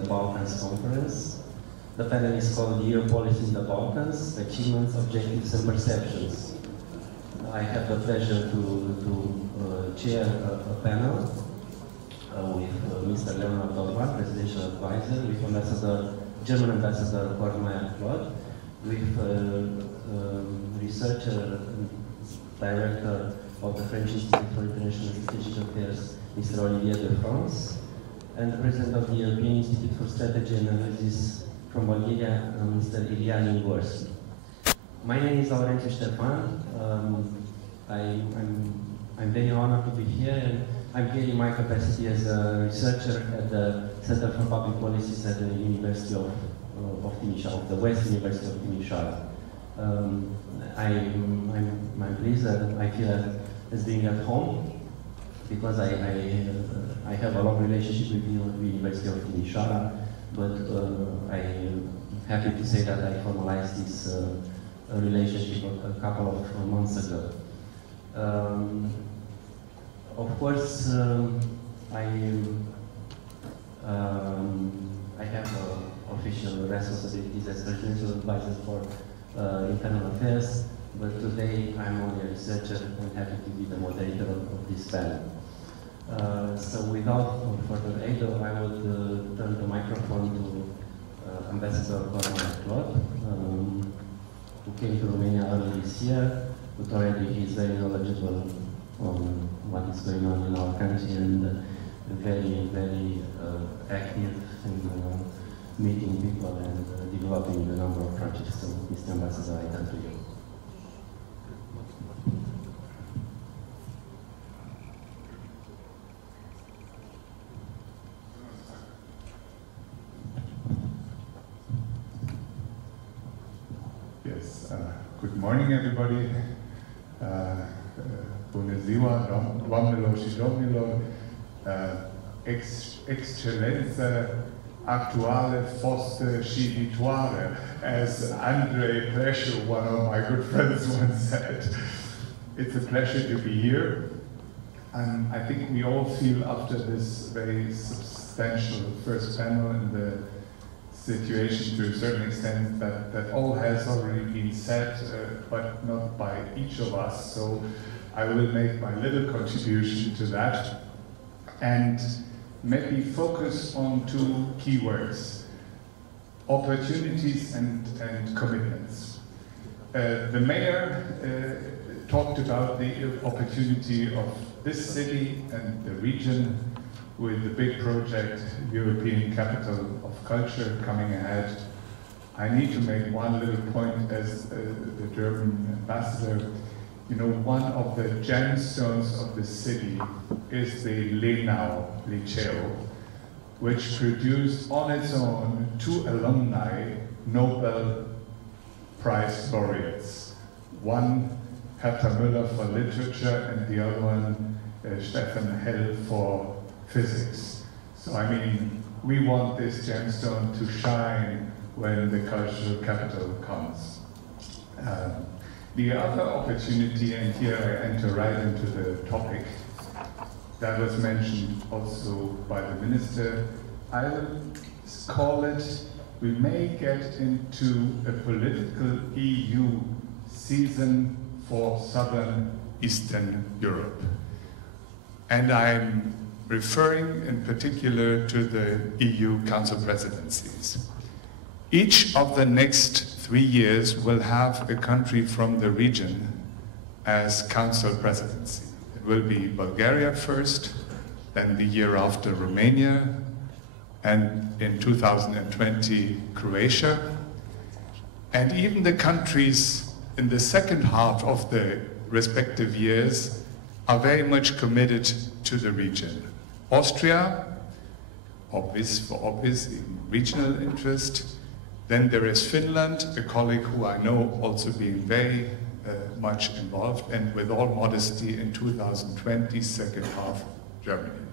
the Balkans conference. The panel is called Year Policy in the Balkans, Achievements, Objectives and Perceptions. I have the pleasure to chair a panel with Mr. Leonard Orban, Presidential Advisor, with German Ambassador Cornelia Claude, with researcher and director of the French Institute for International Strategic Affairs, Mr. Olivier de France, and the President of the European Institute for Strategy and Analysis from Bulgaria, Mr. Ilya Ningorski. My name is Laurențiu Ștefan. I'm very honored to be here, and I'm here in my capacity as a researcher at the Center for Public Policies at the University of Timișoara, of the West University of Timișoara. I'm pleased that I feel as being at home because I have a long relationship with the University of Timișoara, but I'm happy to say that I formalized this relationship a couple of months ago. Of course, I have official responsibilities as presidential advisor for internal affairs, but today I'm only a researcher and happy to be the moderator of this panel. So without further ado, I would turn the microphone to Ambassador Cornelia Claude, who came to Romania earlier this year, but already he's very knowledgeable on what is going on in our country and very, very active in meeting people and developing a number of projects. So, Mr. Ambassador, I turn to you. Yes, good morning, everybody. Bună ziua, doamnelor și domnilor, excelență actuală, fostă și viitoare, as Andrei Pleșu, one of my good friends, once said. It's a pleasure to be here, and I think we all feel after this very substantial first panel in the situation to a certain extent that all has already been said, but not by each of us. So I will make my little contribution to that and maybe focus on two keywords: opportunities and commitments. The mayor talked about the opportunity of this city and the region with the big project, European Capital of Culture, coming ahead. I need to make one little point as the German ambassador. You know, one of the gemstones of the city is the Lenau Liceo, which produced on its own two alumni Nobel Prize laureates. One, Hertha Müller for literature, and the other one, Stefan Hell for physics. So, I mean, we want this gemstone to shine when the cultural capital comes. The other opportunity, and here I enter right into the topic that was mentioned also by the minister, I will call it, we may get into a political EU season for Southern Eastern Europe. And I'm referring in particular to the EU Council presidencies. Each of the next 3 years will have a country from the region as Council presidency. It will be Bulgaria first, then the year after Romania, and in 2020 Croatia. And even the countries in the second half of the respective years are very much committed to the region. Austria, for obvious regional interest. Then there is Finland, a colleague who I know also being very much involved, and with all modesty in 2020, second half, Germany.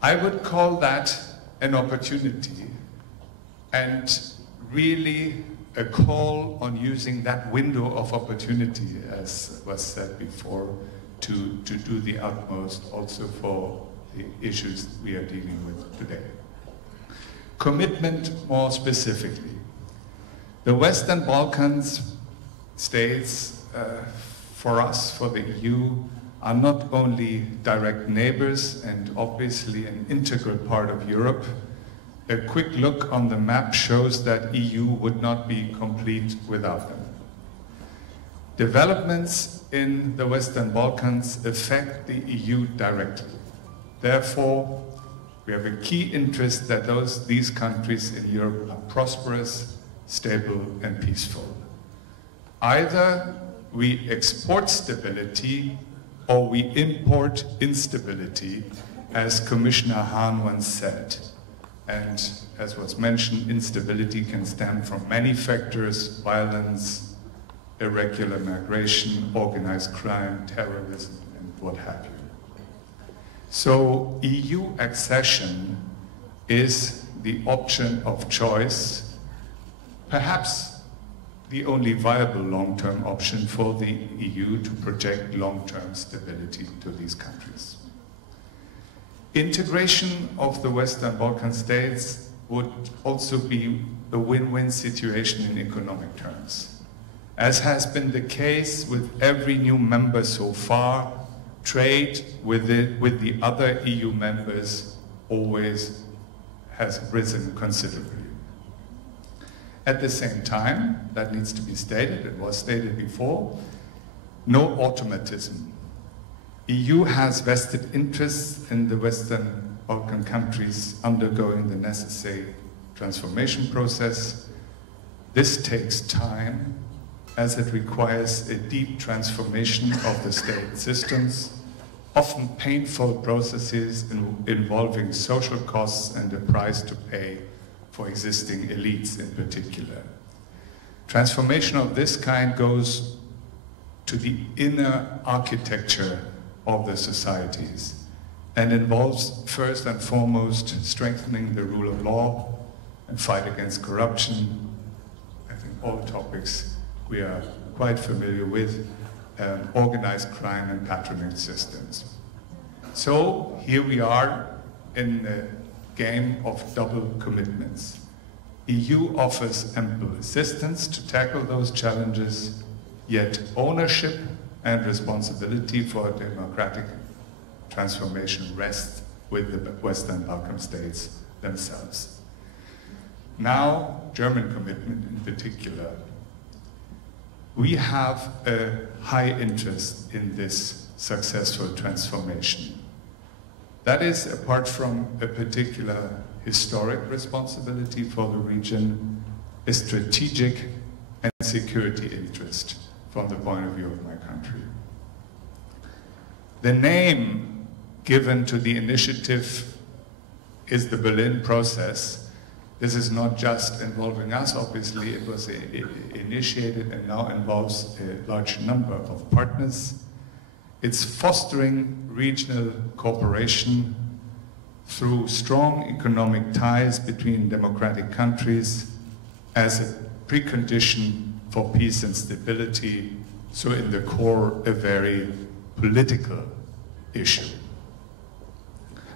I would call that an opportunity and really a call on using that window of opportunity, as was said before, to do the utmost also for the issues we are dealing with today. Commitment more specifically. The Western Balkans states, for us, for the EU, are not only direct neighbors and obviously an integral part of Europe. A quick look on the map shows that EU would not be complete without them. Developments in the Western Balkans affect the EU directly. Therefore, we have a key interest that these countries in Europe are prosperous, stable, and peaceful. Either we export stability or we import instability, as Commissioner Hahn once said. And as was mentioned, instability can stem from many factors: violence, irregular migration, organized crime, terrorism, and what have you. So EU accession is the option of choice, perhaps the only viable long-term option for the EU to project long-term stability to these countries. Integration of the Western Balkan states would also be a win-win situation in economic terms. As has been the case with every new member so far, trade with the other EU members always has risen considerably. At the same time, that needs to be stated, it was stated before, no automatism. EU has vested interests in the Western Balkan countries undergoing the necessary transformation process. This takes time, as it requires a deep transformation of the state systems, often painful processes involving social costs and a price to pay for existing elites in particular. Transformation of this kind goes to the inner architecture of the societies and involves first and foremost strengthening the rule of law and fight against corruption. I think all topics we are quite familiar with, organized crime and patronage systems. So here we are in a game of double commitments. EU offers ample assistance to tackle those challenges, yet ownership and responsibility for democratic transformation rests with the Western Balkan states themselves. Now, German commitment in particular. We have a high interest in this successful transformation. That is, apart from a particular historic responsibility for the region, a strategic and security interest from the point of view of my country. The name given to the initiative is the Berlin process. This is not just involving us, obviously. It was initiated and now involves a large number of partners. It's fostering regional cooperation through strong economic ties between democratic countries as a precondition for peace and stability, so in the core, a very political issue.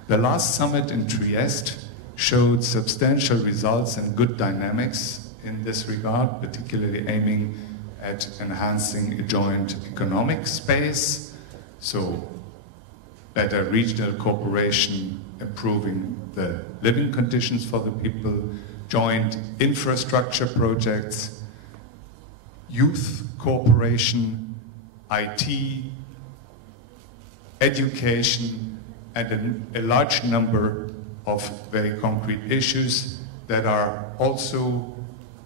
The last summit in Trieste showed substantial results and good dynamics in this regard, particularly aiming at enhancing a joint economic space, so better regional cooperation, improving the living conditions for the people, joint infrastructure projects, youth cooperation, IT, education, and a large number of very concrete issues that are also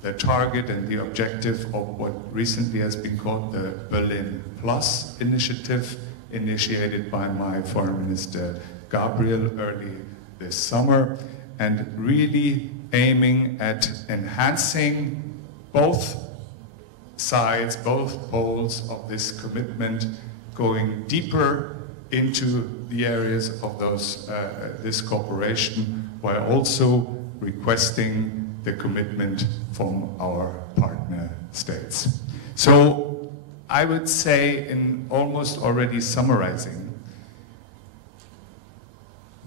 the target and the objective of what recently has been called the Berlin Plus initiative, initiated by my Foreign Minister Gabriel early this summer, and really aiming at enhancing both sides, both poles of this commitment, going deeper into the areas of this cooperation, while also requesting the commitment from our partner states. So I would say, in almost already summarizing,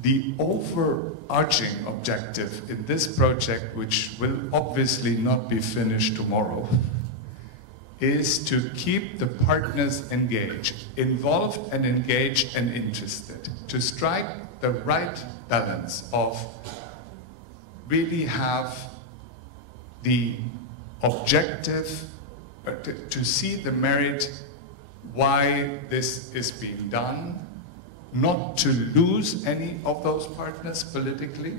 the overarching objective in this project, which will obviously not be finished tomorrow, is to keep the partners engaged, involved and engaged and interested, to strike the right balance of really have the objective to see the merit why this is being done, not to lose any of those partners politically,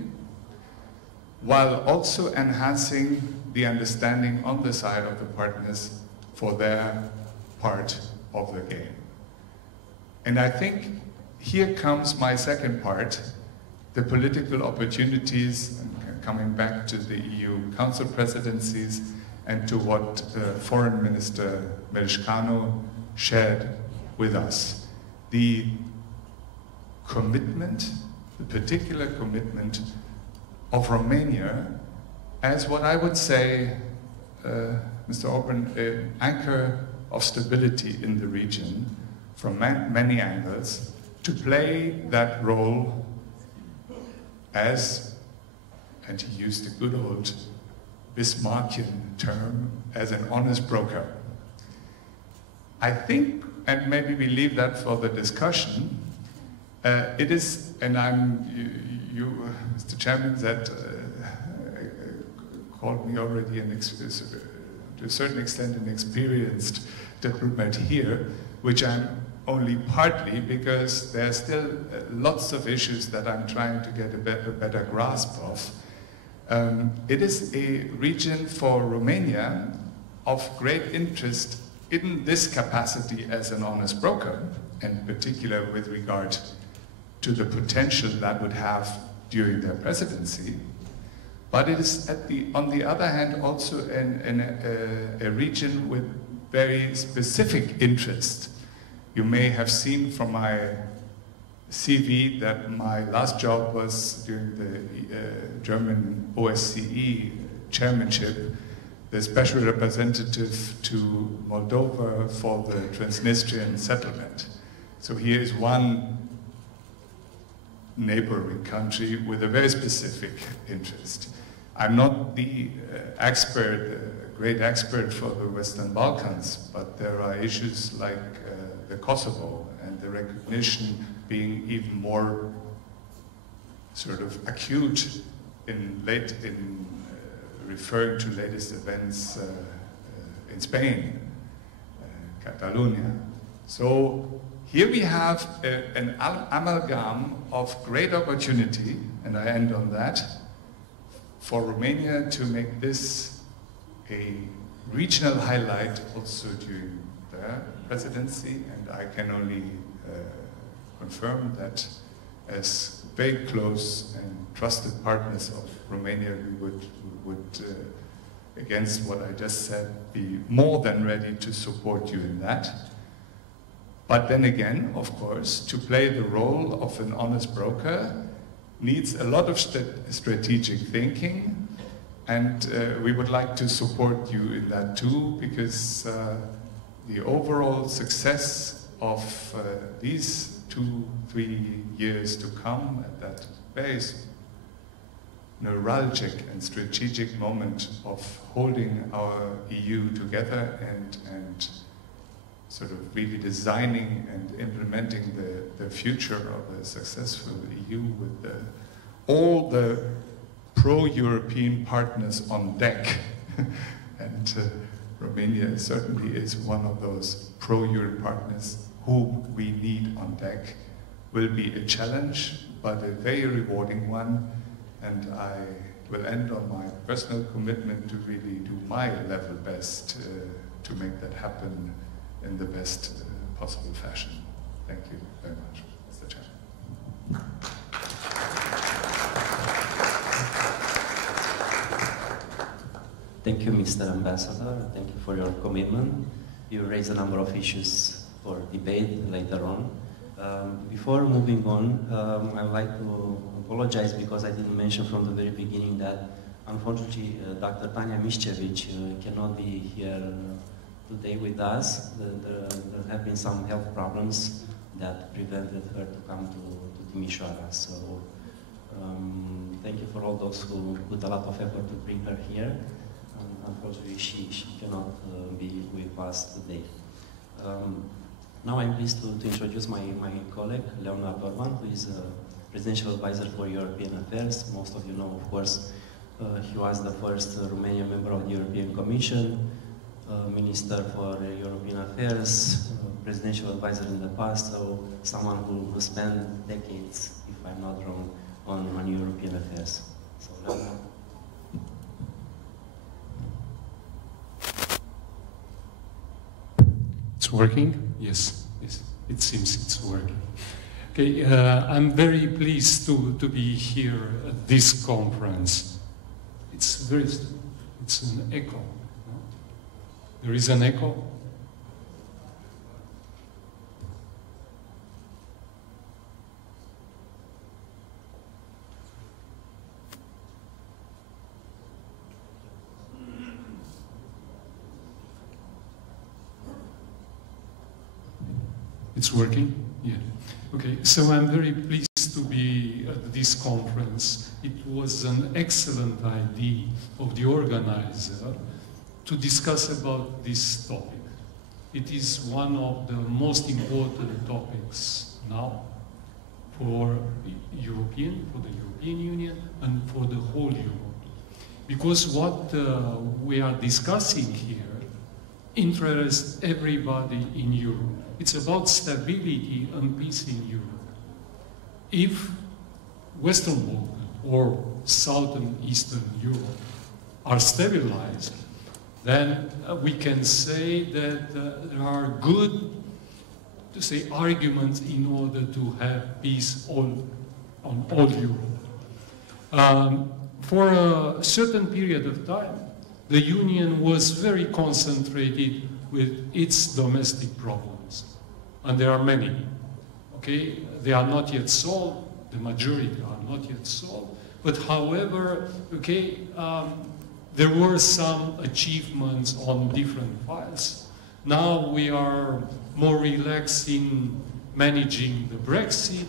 while also enhancing the understanding on the side of the partners for their part of the game. And I think here comes my second part, the political opportunities, coming back to the EU Council presidencies and to what Foreign Minister Melchkano shared with us. The commitment, the particular commitment of Romania as what I would say, Mr. Orban, an anchor of stability in the region from many angles, to play that role as, and he used a good old Bismarckian term, as an honest broker. I think, and maybe we leave that for the discussion, it is, and you, Mr. Chairman, that called me already to a certain extent an experienced diplomat here, which I'm only partly, because there are still lots of issues that I'm trying to get a better grasp of. It is a region for Romania of great interest in this capacity as an honest broker, in particular with regard to the potential that would have during their presidency. But it is, on the other hand, also a region with very specific interest. You may have seen from my CV that my last job was during the German OSCE chairmanship, the special representative to Moldova for the Transnistrian settlement. So here is one neighboring country with a very specific interest. I'm not the great expert for the Western Balkans, but there are issues like the Kosovo and the recognition being even more sort of acute in referring to latest events in Spain, Catalonia. So here we have an amalgam of great opportunity, and I end on that, for Romania to make this a regional highlight also during their presidency, and I can only confirm that as very close and trusted partners of Romania, we would against what I just said, be more than ready to support you in that. But then again, of course, to play the role of an honest broker needs a lot of strategic thinking, and we would like to support you in that too, because the overall success of these 2-3 years to come at that very neuralgic and strategic moment of holding our EU together and sort of really designing and implementing the future of a successful EU with all the pro-European partners on deck. And Romania certainly is one of those pro-Europe partners whom we need on deck. Will be a challenge, but a very rewarding one. And I will end on my personal commitment to really do my level best to make that happen in the best possible fashion. Thank you very much, Mr. Chairman. Thank you, Mr. Ambassador. Thank you for your commitment. You raised a number of issues for debate later on. Before moving on, I would like to apologize because I didn't mention from the very beginning that unfortunately Dr. Tanja Miščević cannot be here today with us. There have been some health problems that prevented her to come to Timișoara. So Thank you for all those who put a lot of effort to bring her here. Unfortunately, she cannot be with us today. Now I'm pleased to introduce my colleague, Leonard Orban, who is a Presidential Advisor for European Affairs. Most of you know, of course, he was the first Romanian member of the European Commission, Minister for European Affairs, Presidential Advisor in the past, so someone who spent decades, if I'm not wrong, on European affairs. So, Leonard. It's working? Yes, yes, it seems it's working. Okay, I'm very pleased to be here at this conference. It's an echo. No? There is an echo. It's working? Yeah. Okay, so I'm very pleased to be at this conference. It was an excellent idea of the organizer to discuss about this topic. It is one of the most important topics now for the European Union and for the whole Europe. Because what we are discussing here interests everybody in Europe. It's about stability and peace in Europe. If Western Balkans or Southern Eastern Europe are stabilized, then we can say that there are good, to say, arguments in order to have peace on all Europe. For a certain period of time, the Union was very concentrated with its domestic problems. And there are many. Okay? They are not yet solved. The majority are not yet solved. But however, okay, there were some achievements on different files. Now we are more relaxed in managing the Brexit.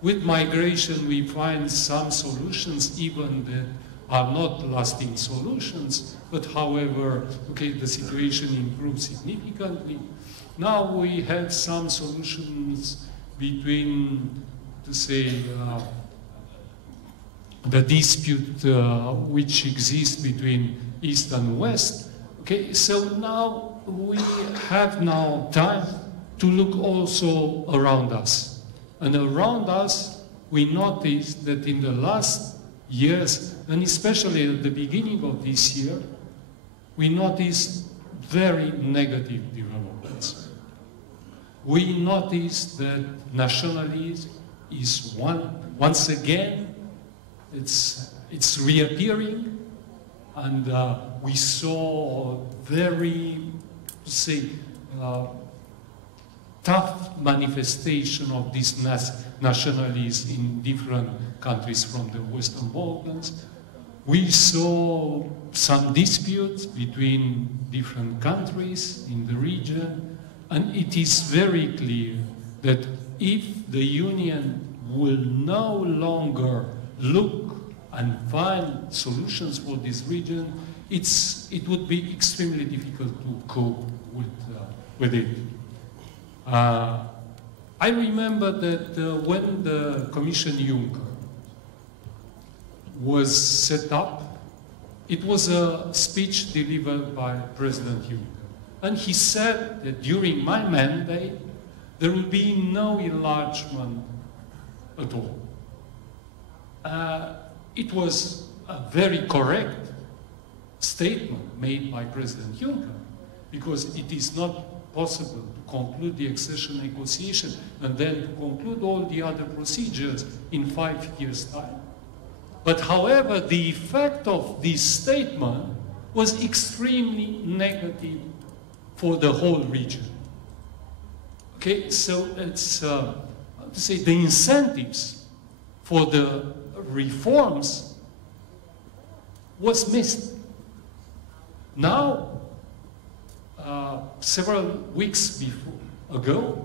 With migration, we find some solutions, even that are not lasting solutions. But however, okay, the situation improved significantly. Now we have some solutions between, to say, the dispute which exists between East and West. Okay, so now we have now time to look also around us. And around us, we notice that in the last years, and especially at the beginning of this year, we noticed very negative developments. We noticed that nationalism is once again, it's reappearing, and we saw very, say, tough manifestation of this nationalism in different countries from the Western Balkans. We saw some disputes between different countries in the region, and it is very clear that if the Union will no longer look and find solutions for this region, it would be extremely difficult to cope with it. I remember that when the Commission Juncker was set up, it was a speech delivered by President Juncker. And he said that during my mandate, there will be no enlargement at all. It was a very correct statement made by President Juncker, because it is not possible to conclude the accession negotiation and then to conclude all the other procedures in 5 years' time. But however, the effect of this statement was extremely negative for the whole region. Okay, so it's, to say, the incentives for the reforms was missed. Now, several weeks ago,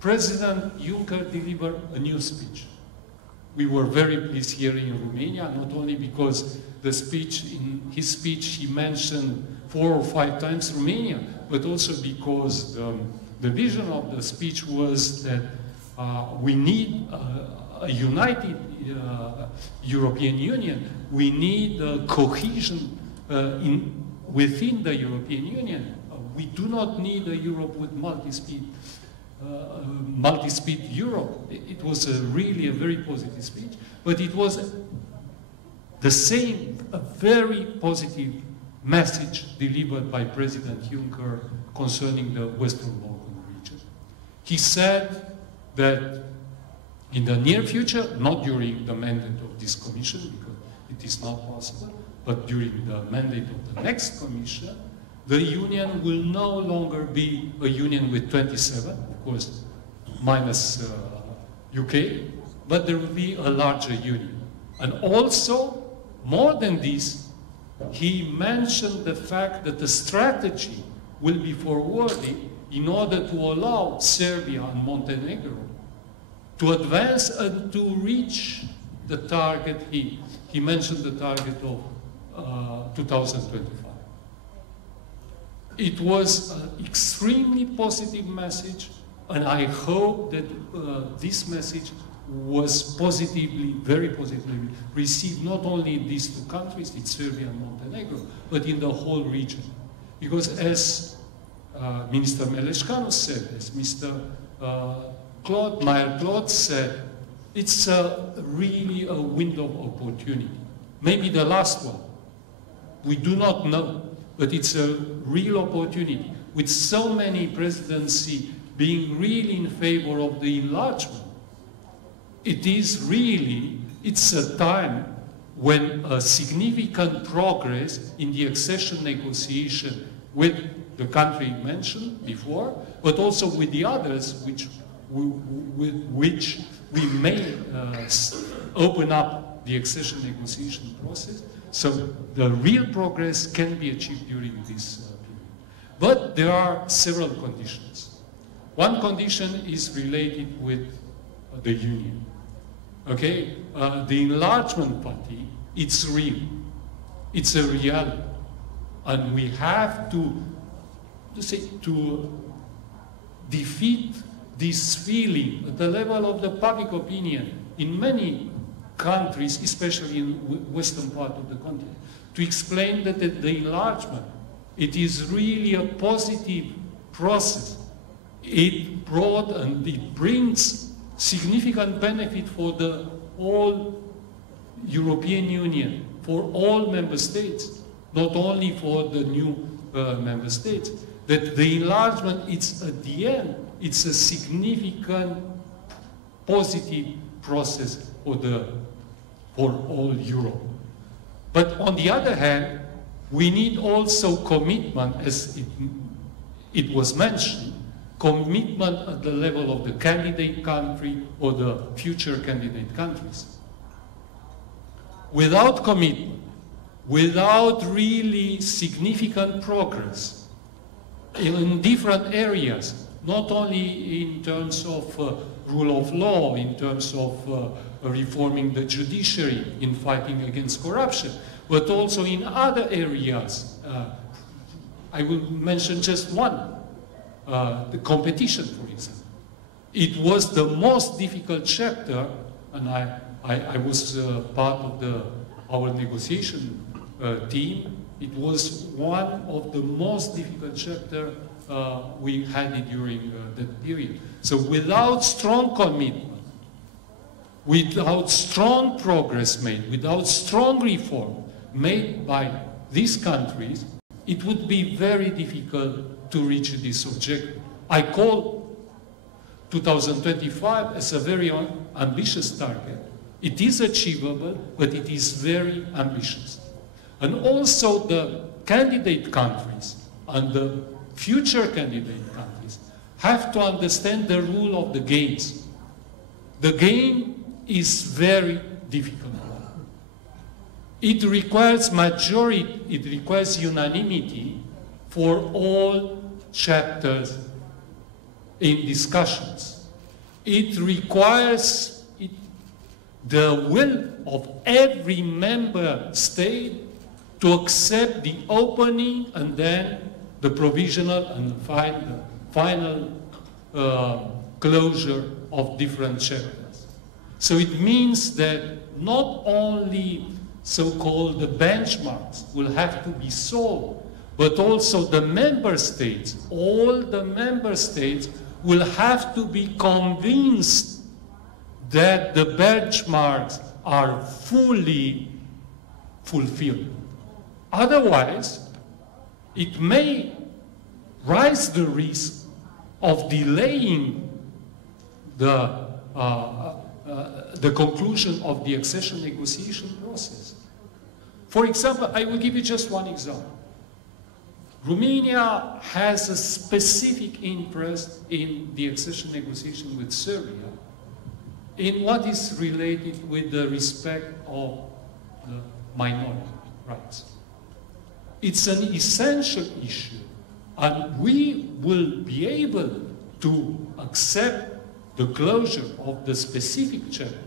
President Juncker delivered a new speech. we were very pleased here in Romania, not only because in his speech he mentioned 4 or 5 times Romania, but also because the vision of the speech was that we need a united European Union. We need cohesion within the European Union. We do not need a Europe with multi-speed Europe. It was really a very positive speech, but it was the same, a very positive message delivered by President Juncker concerning the Western Balkan region. He said that in the near future, not during the mandate of this Commission, because it is not possible, but during the mandate of the next Commission, the Union will no longer be a Union with 27, of course, minus UK, but there will be a larger Union. And also, more than this, he mentioned the fact that the strategy will be forwarded in order to allow Serbia and Montenegro to advance and to reach the target. He mentioned the target of 2025. It was an extremely positive message, and I hope that this message was positively, very positively received not only in these 2 countries, in Serbia and Montenegro, but in the whole region. Because as Minister Meleshkanu said, as Mr. Claude said, it's really a window of opportunity. Maybe the last one. We do not know, but it's a real opportunity. With so many presidencies being really in favor of the enlargement, it's a time when a significant progress in the accession negotiation with the country mentioned before, but also with the others with which we may open up the accession negotiation process. So the real progress can be achieved during this period. But there are several conditions. One condition is related with the Union. Okay, the enlargement party, it's real. It's a reality. And we have to defeat this feeling at the level of the public opinion in many countries, especially in the western part of the continent, to explain that the enlargement, it is really a positive process. It brought and it brings significant benefit for the whole European Union, for all member states, not only for the new member states. That the enlargement, it's at the end, it's a significant positive process for all Europe. But on the other hand, we need also commitment, as it was mentioned, commitment at the level of the candidate country or the future candidate countries. Without commitment, without really significant progress in different areas, not only in terms of rule of law, in terms of reforming the judiciary, in fighting against corruption, but also in other areas. I will mention just one. The competition, for example. It was the most difficult chapter, and I was part of our negotiation team. It was one of the most difficult chapters we had during that period. So without strong commitment, without strong progress made, without strong reform made by these countries, it would be very difficult to reach this objective. I call 2025 as a very ambitious target. It is achievable, but it is very ambitious. And also the candidate countries and the future candidate countries have to understand the rule of the games. The game is very difficult. It requires majority, it requires unanimity for all chapters in discussions. It requires the will of every member state to accept the opening and then the provisional and the final closure of different chapters. So it means that not only so-called the benchmarks will have to be solved, but also the member states, all the member states will have to be convinced that the benchmarks are fully fulfilled. Otherwise, it may rise the risk of delaying the conclusion of the accession negotiation process. For example, I will give you just one example. Romania has a specific interest in the accession negotiation with Serbia in what is related with the respect of the minority rights. It's an essential issue, and we will be able to accept the closure of the specific chapter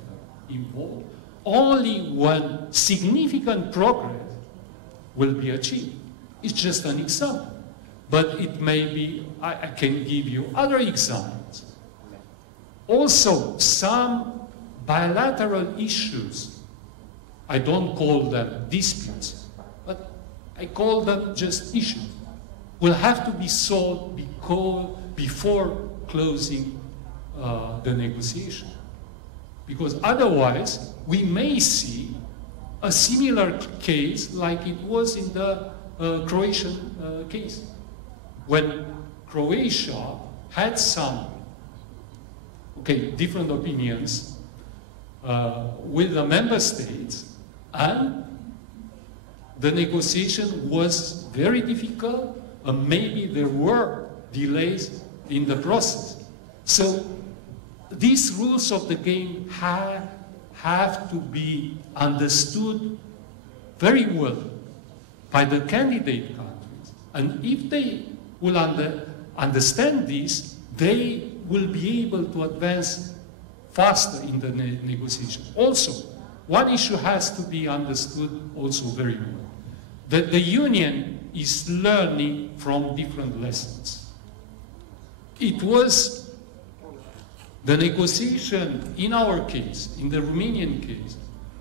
involved only when significant progress will be achieved. It's just an example, but it may be, I can give you other examples. Also, some bilateral issues, I don't call them disputes, but I call them just issues, will have to be solved before closing the negotiation. Because otherwise, we may see a similar case like it was in the Croatian case, when Croatia had some different opinions with the member states, and the negotiation was very difficult, and maybe there were delays in the process. So these rules of the game have to be understood very well by the candidate countries. And if they will understand this, they will be able to advance faster in the negotiation. Also, one issue has to be understood also very well, that the Union is learning from different lessons. It was the negotiation in our case, in the Romanian case,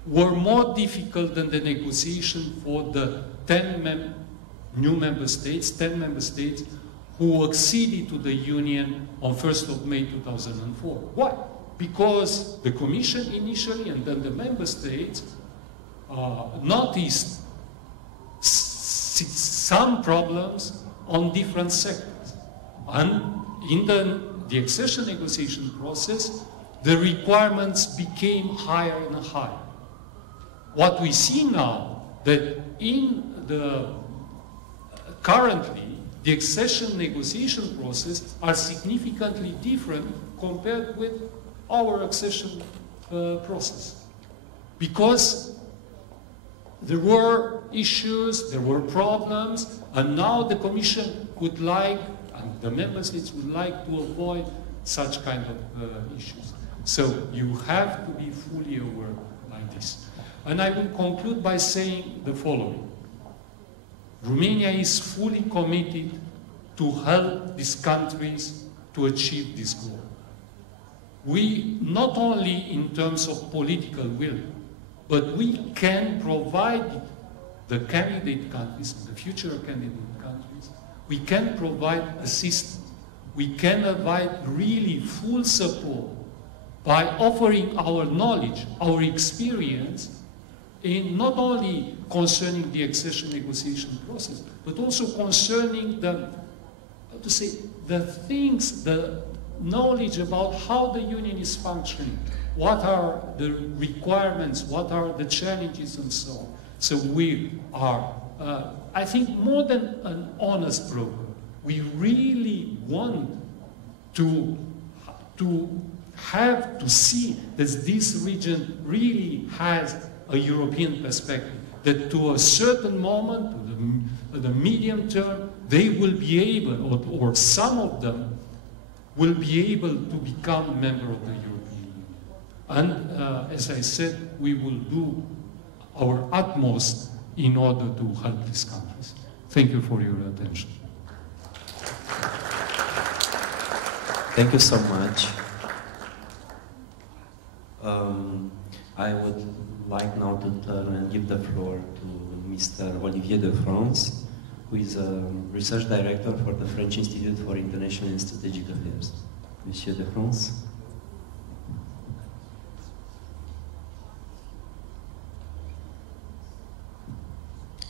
were more difficult than the negotiation for the 10 new member states, 10 member states who acceded to the Union on 1st of May 2004. Why? Because the Commission initially and then the member states noticed some problems on different sectors. And in the accession negotiation process, the requirements became higher and higher. What we see now, that in the currently, the accession negotiation process are significantly different compared with our accession process. Because there were issues, there were problems, and now the Commission would like, and the member states would like to avoid such kind of issues. So you have to be fully aware like this. And I will conclude by saying the following. Romania is fully committed to help these countries to achieve this goal. We, not only in terms of political will, but we can provide the candidate countries, the future candidate countries, we can provide assistance. We can provide really full support by offering our knowledge, our experience, in not only concerning the accession negotiation process, but also concerning the, how to say, the things, the knowledge about how the Union is functioning, what are the requirements, what are the challenges, and so on. So we are, I think, more than an honest broker. We really want to have to see that this region really has a European perspective, that to a certain moment, to the medium term, they will be able, or some of them, will be able to become a member of the European Union. And as I said, we will do our utmost in order to help these countries. Thank you for your attention. Thank you so much. I would like now to turn and give the floor to Mr. Olivier de France, who is a research director for the French Institute for International and Strategic Affairs. Monsieur de France.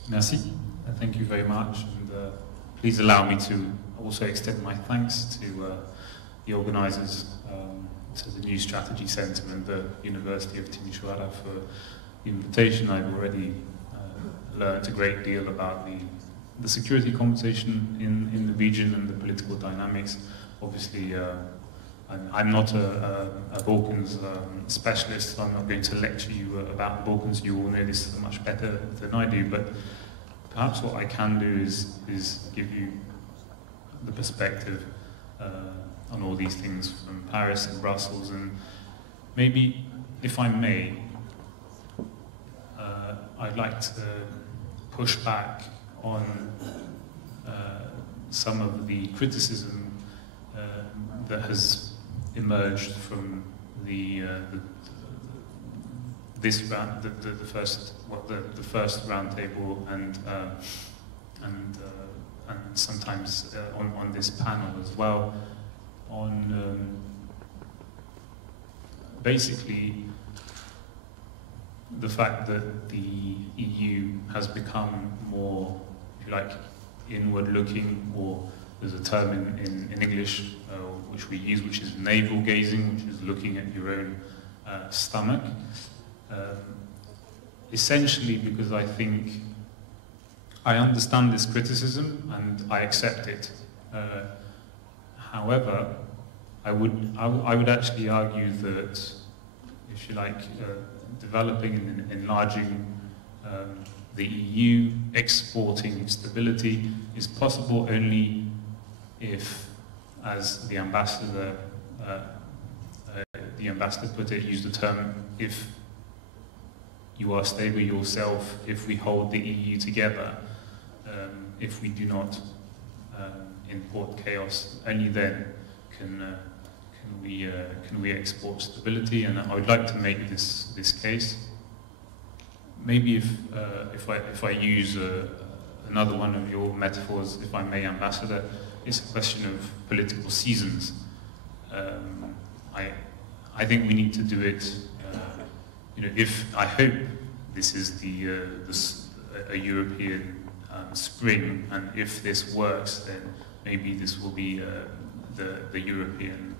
Merci. Thank you very much. And please allow me to also extend my thanks to the organisers, to the New Strategy Centre and the University of Timișoara for the invitation. I've already learned a great deal about the security conversation in the region and the political dynamics. Obviously, I'm not a Balkans specialist, so I'm not going to lecture you about the Balkans. You all know this much better than I do, but perhaps what I can do is give you the perspective on all these things from Paris and Brussels, and maybe, if I may, I'd like to push back on some of the criticism that has emerged from the first roundtable and sometimes on this panel as well, on basically the fact that the EU has become more, if you like, inward-looking, or there's a term in English which we use, which is navel-gazing, which is looking at your own stomach. Essentially because I think I understand this criticism and I accept it. However, I would actually argue that, if you like, developing and enlarging the EU, exporting stability is possible only if, as the ambassador put it, used the term, if you are stable yourself, if we hold the EU together, if we do not import chaos, only then can we export stability. And I would like to make this case. Maybe if I use another one of your metaphors, if I may, Ambassador, it's a question of political seasons. I think we need to do it. I hope this is a European spring, and if this works, then maybe this will be the European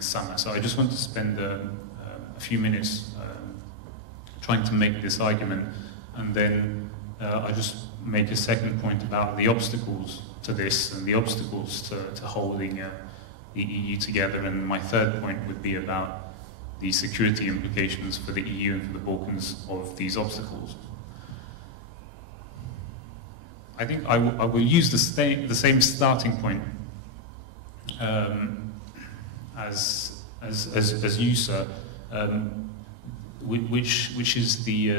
summer. So I just want to spend a few minutes trying to make this argument, and then I just make a second point about the obstacles to this and the obstacles to holding the EU together, and my third point would be about the security implications for the EU and for the Balkans of these obstacles. I think I will use the same starting point as you, sir, which is the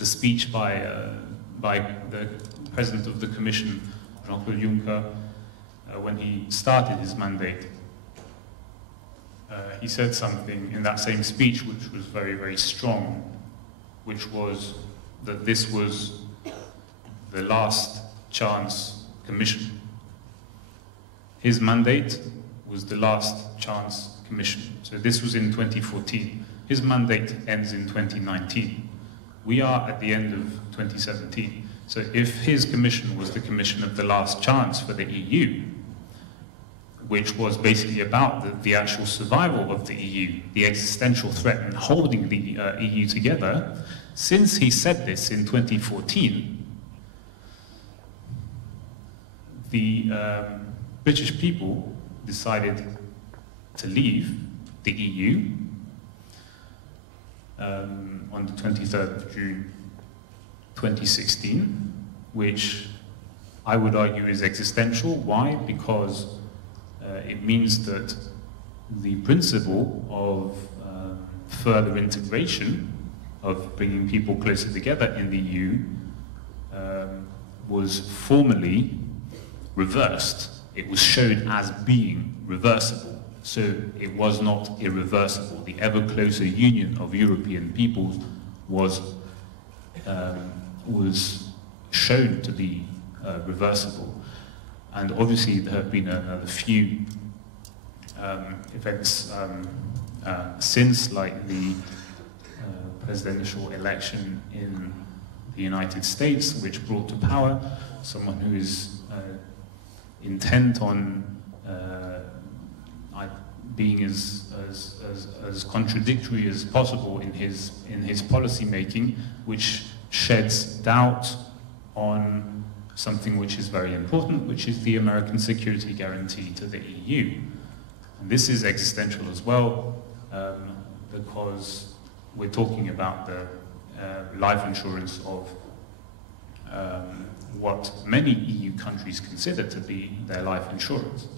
speech by the President of the Commission, Jean-Claude Juncker, when he started his mandate. He said something in that same speech which was very, very strong, which was that this was the last chance commission. His mandate was the last chance commission. So this was in 2014. His mandate ends in 2019. We are at the end of 2017. So if his commission was the commission of the last chance for the EU, which was basically about the actual survival of the EU, the existential threat and holding the EU together, since he said this in 2014, the British people decided to leave the EU on the 23rd of June 2016, which I would argue is existential. Why? Because it means that the principle of further integration, of bringing people closer together in the EU, was formally reversed. It was shown as being reversible, so it was not irreversible. The ever closer union of European peoples was shown to be reversible. And obviously there have been a few events since, like the presidential election in the United States, which brought to power someone who is intent on being as contradictory as possible in his policy making, which sheds doubt on something which is very important, which is the American security guarantee to the EU. And this is existential as well, because we're talking about the life insurance of what many EU countries consider to be their life insurance.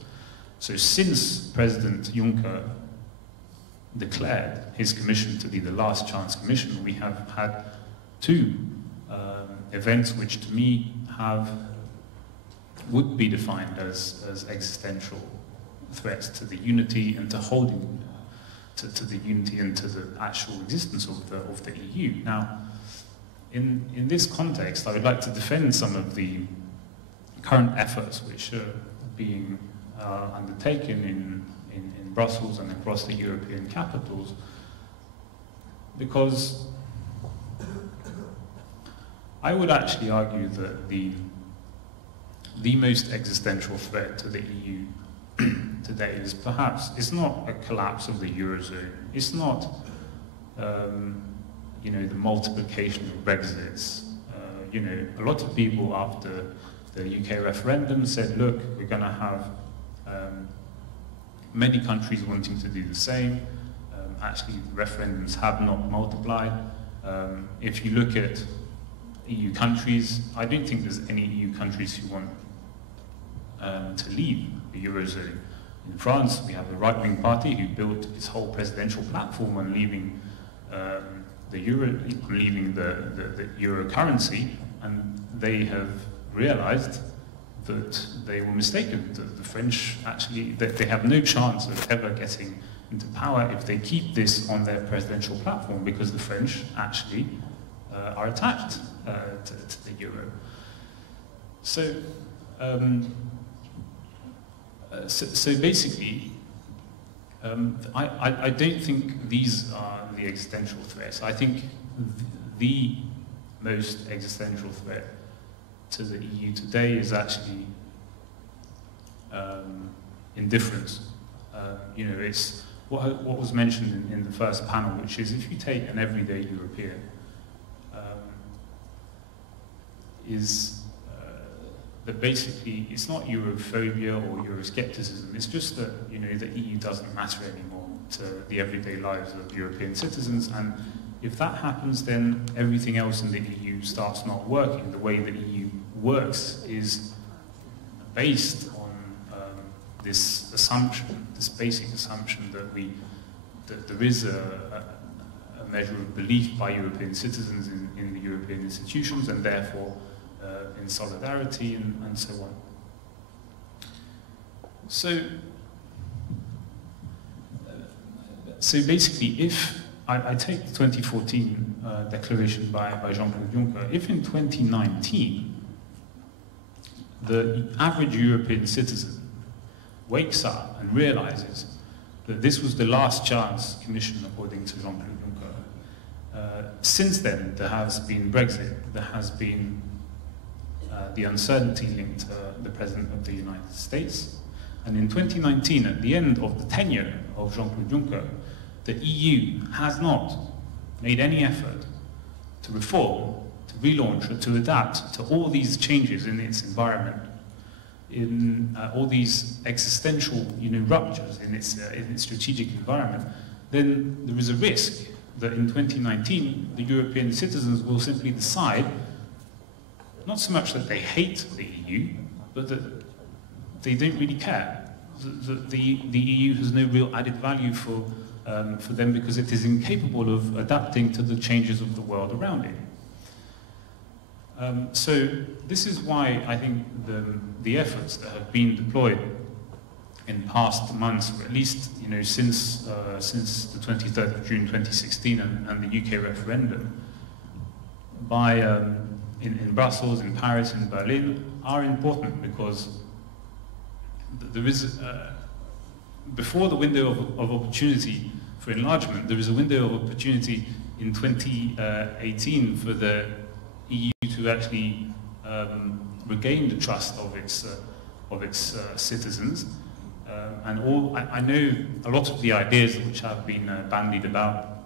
So since President Juncker declared his commission to be the last chance commission, we have had two events which to me would be defined as existential threats to the unity and to holding to the unity and to the actual existence of the EU. Now, in this context, I would like to defend some of the current efforts which are being undertaken in Brussels and across the European capitals, because I would actually argue that the most existential threat to the EU today is perhaps, it's not a collapse of the Eurozone, it's not the multiplication of Brexits. A lot of people after the UK referendum said, look, we're going to have many countries wanting to do the same. Actually, referendums have not multiplied. If you look at EU countries, I don't think there's any EU countries who want to leave the Eurozone. In France, we have a right-wing party who built its whole presidential platform on leaving the euro currency, and they have realized that they were mistaken. The French actually, they have no chance of ever getting into power if they keep this on their presidential platform, because the French actually are attached to the euro. So basically, I don't think these are the existential threats. I think the most existential threat to the EU today is actually indifference. It's what was mentioned in the first panel, which is if you take an everyday European, that basically it's not Europhobia or Euroscepticism, it's just that the EU doesn't matter anymore to the everyday lives of European citizens, and if that happens, then everything else in the EU starts not working. The way the EU works is based on this assumption, this basic assumption that there is a measure of belief by European citizens in the European institutions, and therefore in solidarity and so on. So basically, if I take the 2014 declaration by Jean-Claude Juncker, if in 2019 the average European citizen wakes up and realizes that this was the last chance commission according to Jean-Claude Juncker, since then there has been Brexit, there has been the uncertainty linked to the President of the United States, and in 2019, at the end of the tenure of Jean-Claude Juncker, the EU has not made any effort to reform, to relaunch, or to adapt to all these changes in its environment, in all these existential ruptures in its strategic environment, then there is a risk that in 2019 the European citizens will simply decide not so much that they hate the EU, but that they don't really care. the EU has no real added value for them because it is incapable of adapting to the changes of the world around it. So this is why I think the efforts that have been deployed in past months, or at least since the 23rd of June 2016 and the UK referendum, in Brussels, in Paris, in Berlin, are important because there is before the window of opportunity for enlargement, there is a window of opportunity in 2018 for the EU to actually regain the trust of its citizens. And I know a lot of the ideas which have been bandied about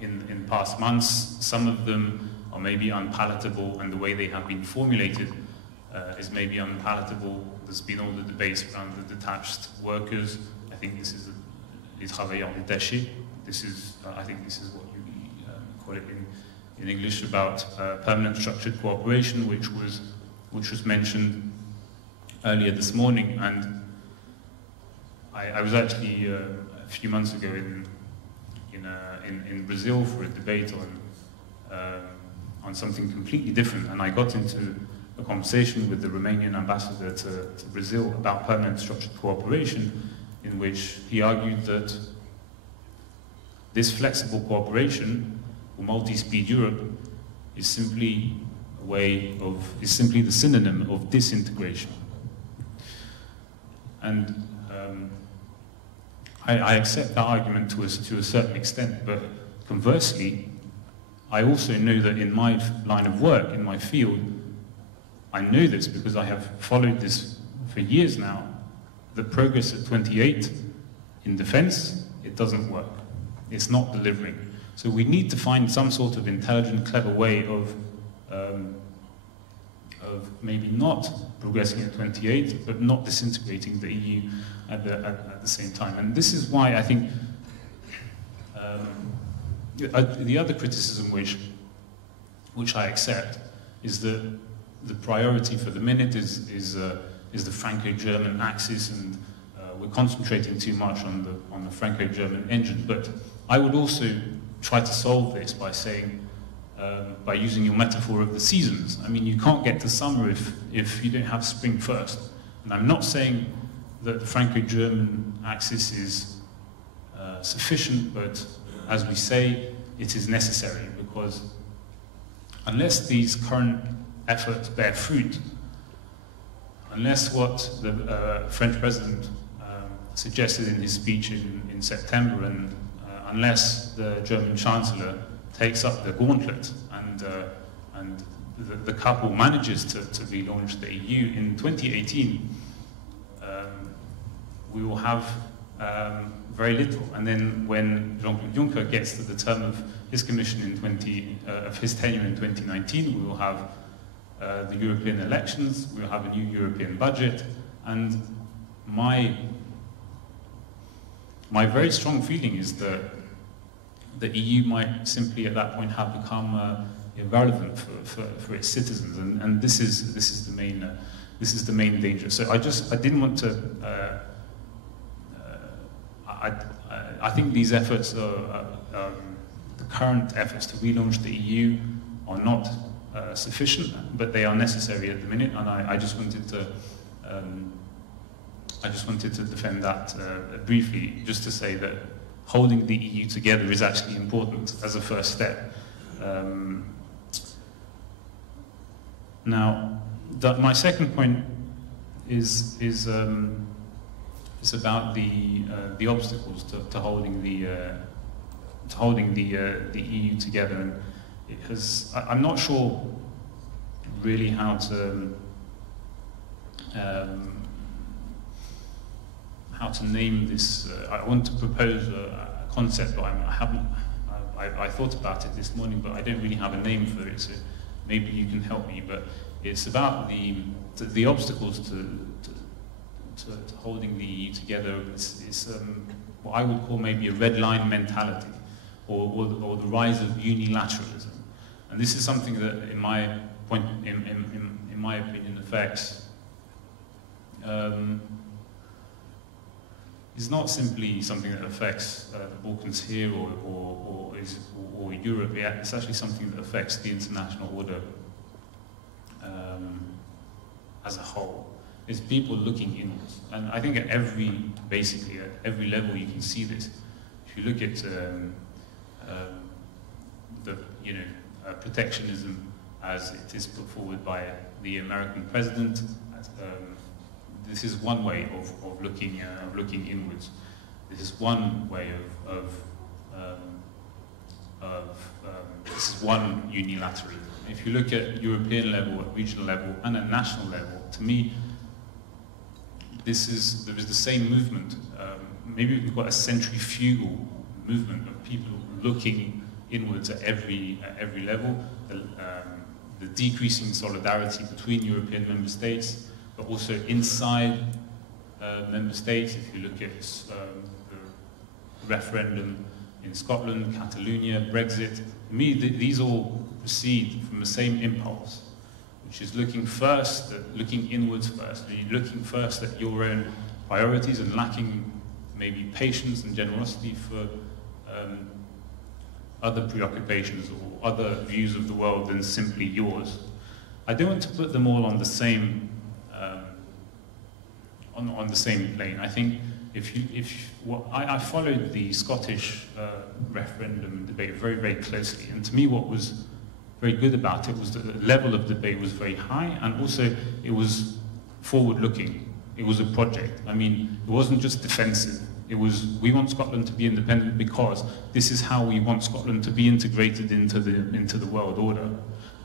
in past months, some of them are maybe unpalatable, and the way they have been formulated is maybe unpalatable. There's been all the debates around the detached workers. I think this is les travailleurs détachés. I think this is what you call it in English, about permanent structured cooperation, which was mentioned earlier this morning. And I was actually a few months ago in Brazil for a debate on something completely different, and I got into a conversation with the Romanian ambassador to Brazil about permanent structured cooperation, in which he argued that this flexible cooperation, or multi-speed Europe, is simply the synonym of disintegration. And I accept that argument to a certain extent, but conversely, I also know that in my line of work, in my field, I know this because I have followed this for years now, the progress at 28 in defense, it doesn't work. It's not delivering. So we need to find some sort of intelligent, clever way of maybe not progressing at 28, but not disintegrating the EU at the same time. And this is why I think the other criticism which I accept is that the priority for the minute is the Franco-German axis, and we're concentrating too much on the Franco-German engine. But I would also try to solve this by saying, by using your metaphor of the seasons. I mean, you can't get to summer if you don't have spring first. And I'm not saying that the Franco-German axis is sufficient, but as we say, it is necessary, because unless these current efforts bear fruit, unless what the French president suggested in his speech in September, and unless the German chancellor takes up the gauntlet and the couple manages to relaunch the EU in 2018, we will have very little. And then when Jean-Claude Juncker gets to the term of his commission of his tenure in 2019, we will have the European elections, we will have a new European budget, and my very strong feeling is that the EU might simply at that point have become irrelevant for its citizens, and this is the main danger. So I didn't want to. I think these efforts, the current efforts to relaunch the EU, are not sufficient, but they are necessary at the minute, and I just wanted to defend that briefly, just to say that holding the EU together is actually important as a first step. Now, my second point is about the obstacles to holding the EU together, and it has. I'm not sure really how to name this. I want to propose a concept, but I thought about it this morning, but I don't really have a name for it. So maybe you can help me. But it's about the obstacles to holding the EU together. It's what I would call maybe a red line mentality, or the rise of unilateralism. And this is something that, in my opinion, affects is not simply something that affects the Balkans here or Europe. It's actually something that affects the international order as a whole. It's people looking inwards, and I think basically at every level you can see this. If you look at protectionism as it is put forward by the American president, this is one way of looking inwards. This is one way this is one unilateralism. If you look at European level, at regional level, and at national level, to me, there is the same movement. Maybe we've got a centrifugal movement of people looking inwards at every level. The decreasing solidarity between European member states, but also inside member states. If you look at the referendum in Scotland, Catalonia, Brexit, to me these all proceed from the same impulse, which is looking inwards first. You're looking first at your own priorities and lacking maybe patience and generosity for other preoccupations or other views of the world than simply yours. I don't want to put them all on the same on the same plane. I think I followed the Scottish referendum debate very, very closely, and to me what was very good about it was that the level of debate was very high, and also it was forward-looking. It was a project. I mean, it wasn't just defensive. It was, we want Scotland to be independent because this is how we want Scotland to be integrated into the world order.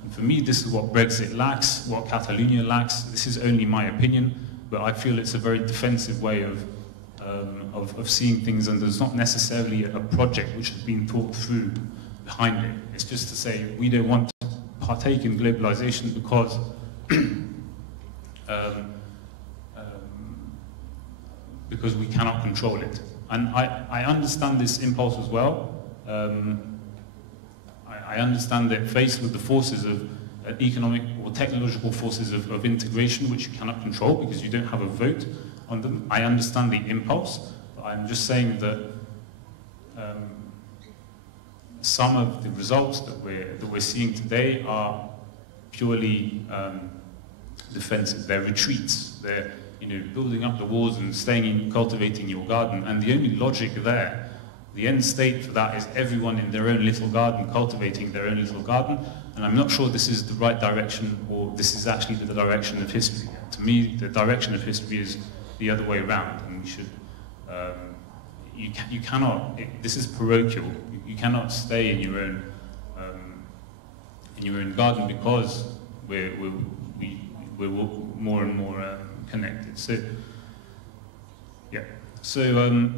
And for me, this is what Brexit lacks, what Catalonia lacks. This is only my opinion, but I feel it's a very defensive way of seeing things, and there's not necessarily a project which has been thought through behind it. It's just to say we don't want to partake in globalization because we cannot control it. And I understand this impulse as well. I understand that faced with the forces of economic or technological forces of integration, which you cannot control because you don't have a vote on them, I understand the impulse. But I'm just saying that some of the results that we're seeing today are purely defensive. They're retreats. They're building up the walls and staying in, cultivating your garden. And the only logic there, the end state for that is everyone in their own little garden, cultivating their own little garden. And I'm not sure this is the right direction, or this is actually the direction of history. To me, the direction of history is the other way around, and we should. You cannot. This is parochial. You cannot stay in your own garden because we're more and more connected. So yeah. So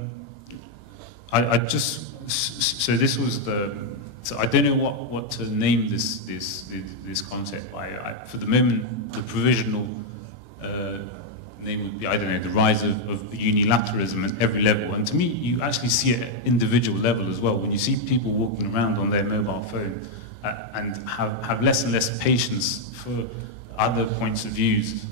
so this was the. So I don't know what to name this concept by. For the moment, the provisional name would be, I don't know, the rise of unilateralism at every level. And to me, you actually see it at individual level as well. When you see people walking around on their mobile phone and have less and less patience for other points of views.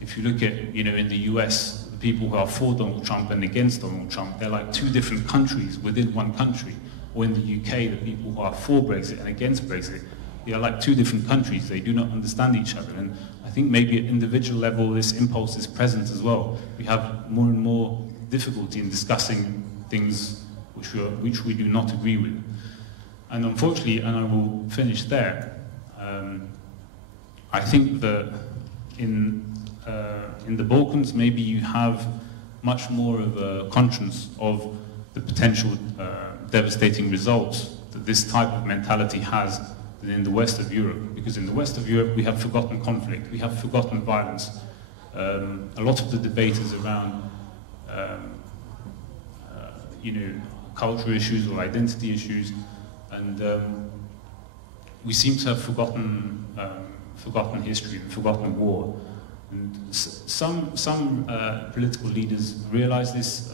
If you look at, in the US, the people who are for Donald Trump and against Donald Trump, they're like two different countries within one country. Or in the UK, the people who are for Brexit and against Brexit, they are like two different countries. They do not understand each other. And I think maybe at individual level, this impulse is present as well. We have more and more difficulty in discussing things which we do not agree with. And unfortunately, and I will finish there, I think that in the Balkans, maybe you have much more of a conscience of the potential devastating results that this type of mentality has than in the west of Europe. Because in the west of Europe, we have forgotten conflict, we have forgotten violence. A lot of the debate is around, cultural issues or identity issues, and we seem to have forgotten history and forgotten war. And some political leaders realize this.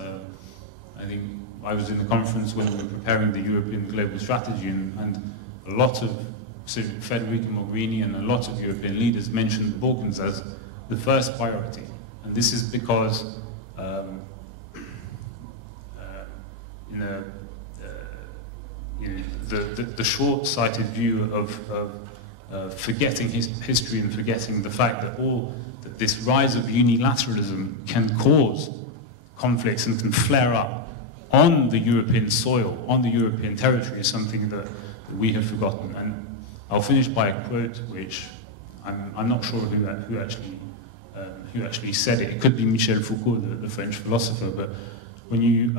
I think I was in the conference when we were preparing the European Global Strategy, and a lot of Federica Mogherini and a lot of European leaders mentioned the Balkans as the first priority. And this is because the short-sighted view of forgetting history and forgetting the fact that this rise of unilateralism can cause conflicts and can flare up on the European soil, on the European territory, is something that we have forgotten. And I'll finish by a quote which I'm not sure who actually said it. It could be Michel Foucault, the French philosopher, but when you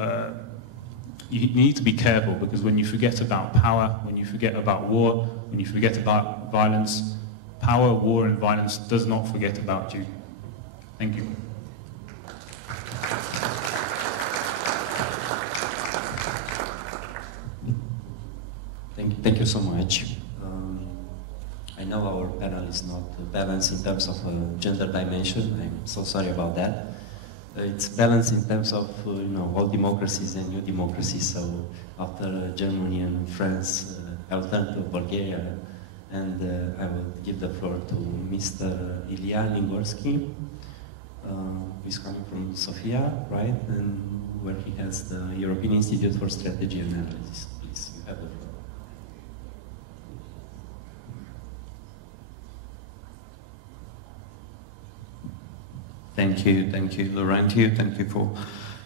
need to be careful, because when you forget about power, when you forget about war, when you forget about violence, power, war and violence does not forget about you. Thank you. Thank you so much. I know our panel is not balanced in terms of gender dimension. I'm so sorry about that. It's balanced in terms of all democracies and new democracies. So after Germany and France, I will turn to Bulgaria, and I will give the floor to Mr. Ilya Lingorsky, who's coming from Sofia, right? And where he has the European Institute for Strategy and Analysis. Please, you have the floor. Thank you, Laurentio. Thank you for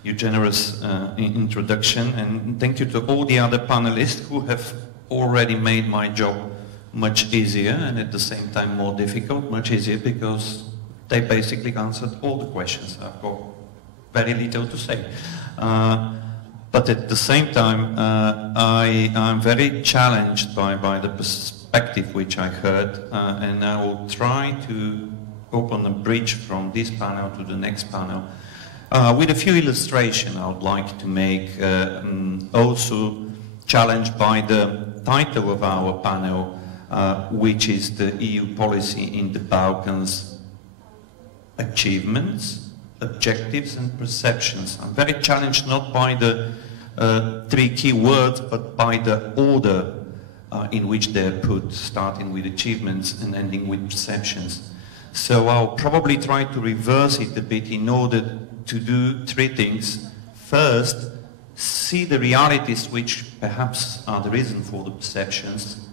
your generous introduction, and thank you to all the other panelists who have already made my job much easier and at the same time more difficult. Much easier because they basically answered all the questions. I've got very little to say. But at the same time, I'm very challenged by the perspective which I heard, and I will try to open a bridge from this panel to the next panel with a few illustrations I would like to make, also challenged by the title of our panel, which is the EU policy in the Balkans: achievements, objectives and perceptions. I'm very challenged not by the three key words, but by the order in which they're put, starting with achievements and ending with perceptions. So I'll probably try to reverse it a bit in order to do three things. First, see the realities which perhaps are the reason for the perceptions,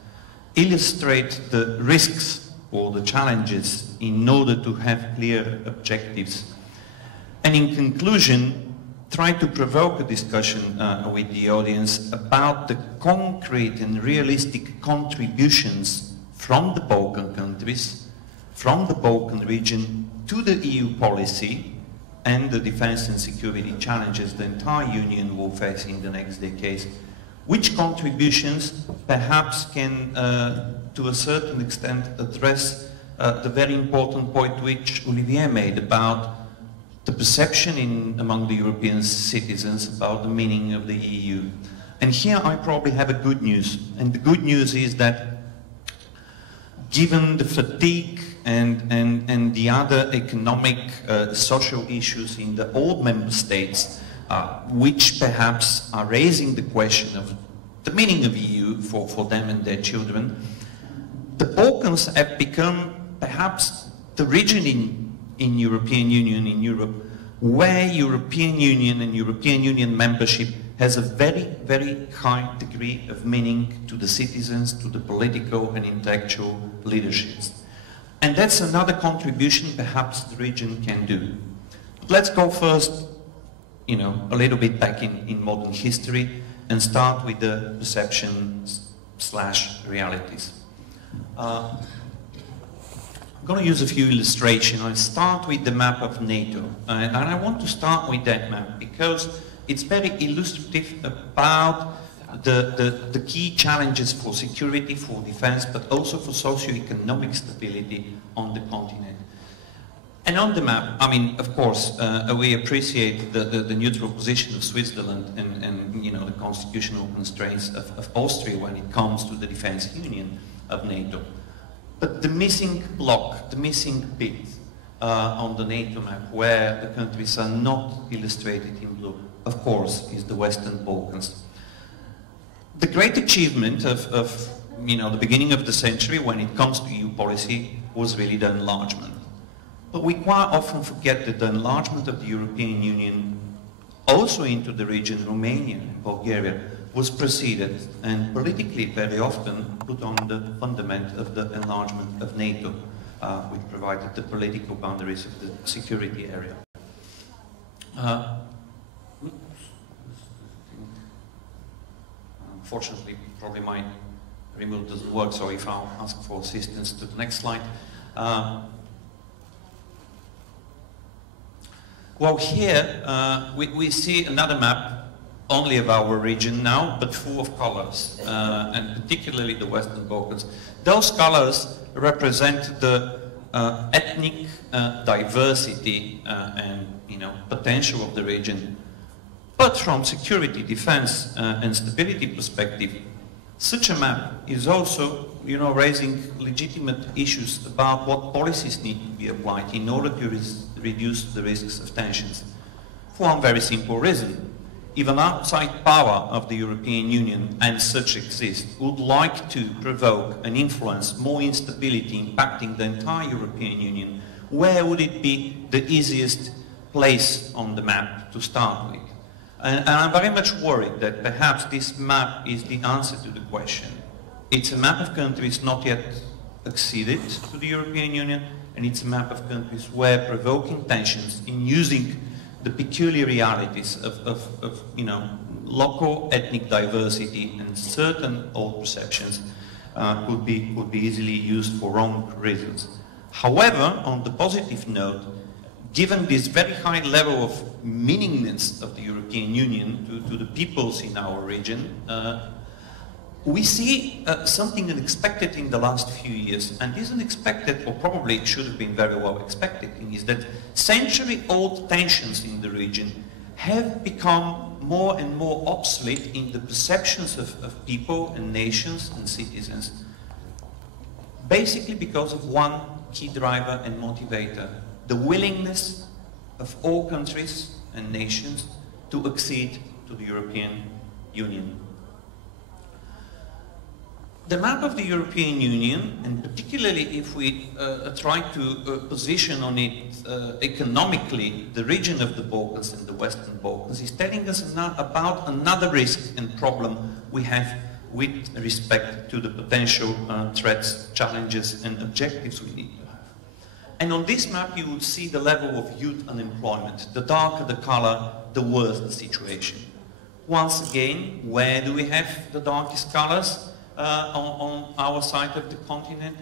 illustrate the risks or the challenges in order to have clear objectives, and in conclusion, try to provoke a discussion with the audience about the concrete and realistic contributions from the Balkan countries, from the Balkan region to the EU policy and the defense and security challenges the entire Union will face in the next decades. Which contributions perhaps can, to a certain extent, address the very important point which Olivier made about the perception among the European citizens about the meaning of the EU. And here I probably have a good news. And the good news is that given the fatigue and the other economic, social issues in the old member states, which perhaps are raising the question of the meaning of EU for them and their children, the Balkans have become perhaps the region in European Union, in Europe, where European Union and European Union membership has a very, very high degree of meaning to the citizens, to the political and intellectual leaderships. And that's another contribution perhaps the region can do. But let's go first, a little bit back in modern history and start with the perceptions/realities. I'm going to use a few illustrations. I'll start with the map of NATO. And I want to start with that map because it's very illustrative about the key challenges for security, for defense, but also for socio-economic stability on the continent. And on the map, of course, we appreciate the neutral position of Switzerland and the constitutional constraints of Austria when it comes to the defense union of NATO. But the missing block, the missing bit on the NATO map where the countries are not illustrated in blue, of course, is the Western Balkans. The great achievement of the beginning of the century when it comes to EU policy was really the enlargement. But we quite often forget that the enlargement of the European Union also into the region, Romania and Bulgaria, was preceded and politically very often put on the fundament of the enlargement of NATO, which provided the political boundaries of the security area. Unfortunately, probably my remote doesn't work, so if I'll ask for assistance to the next slide. Well, here we see another map only of our region now, but full of colors, and particularly the Western Balkans. Those colors represent the ethnic diversity and potential of the region. But from security, defense, and stability perspective, such a map is also, raising legitimate issues about what policies need to be applied in order to reduce the risks of tensions. For one very simple reason. If an outside power of the European Union, and such exists, would like to provoke and influence more instability impacting the entire European Union, where would it be the easiest place on the map to start with? And I'm very much worried that perhaps this map is the answer to the question. It's a map of countries not yet acceded to the European Union, and it's a map of countries where provoking tensions in using the peculiar realities of local ethnic diversity and certain old perceptions could be easily used for wrong reasons. However, on the positive note, given this very high level of meaninglessness of the European Union to the peoples in our region, we see something unexpected in the last few years, and this unexpected, or probably should have been very well expected, is that century-old tensions in the region have become more and more obsolete in the perceptions of people and nations and citizens, basically because of one key driver and motivator: the willingness of all countries and nations to accede to the European Union. The map of the European Union, and particularly if we try to position on it economically the region of the Balkans and the Western Balkans, is telling us about another risk and problem we have with respect to the potential threats, challenges and objectives we need to have. And on this map you would see the level of youth unemployment. The darker the color, the worse the situation. Once again, where do we have the darkest colors? On our side of the continent?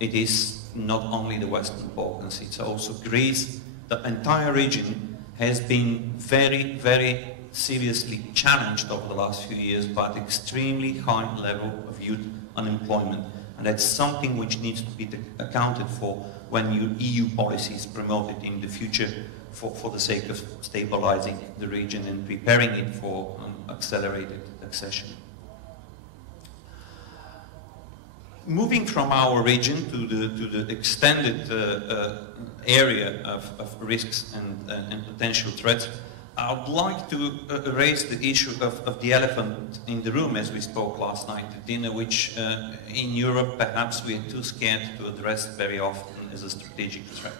It is not only the Western Balkans, it's also Greece. The entire region has been very, very seriously challenged over the last few years by the extremely high level of youth unemployment. And that's something which needs to be accounted for when EU policy is promoted in the future for the sake of stabilizing the region and preparing it for accelerated accession. Moving from our region to the extended area of risks and potential threats, I would like to raise the issue of the elephant in the room, as we spoke last night at dinner, which in Europe perhaps we are too scared to address very often as a strategic threat.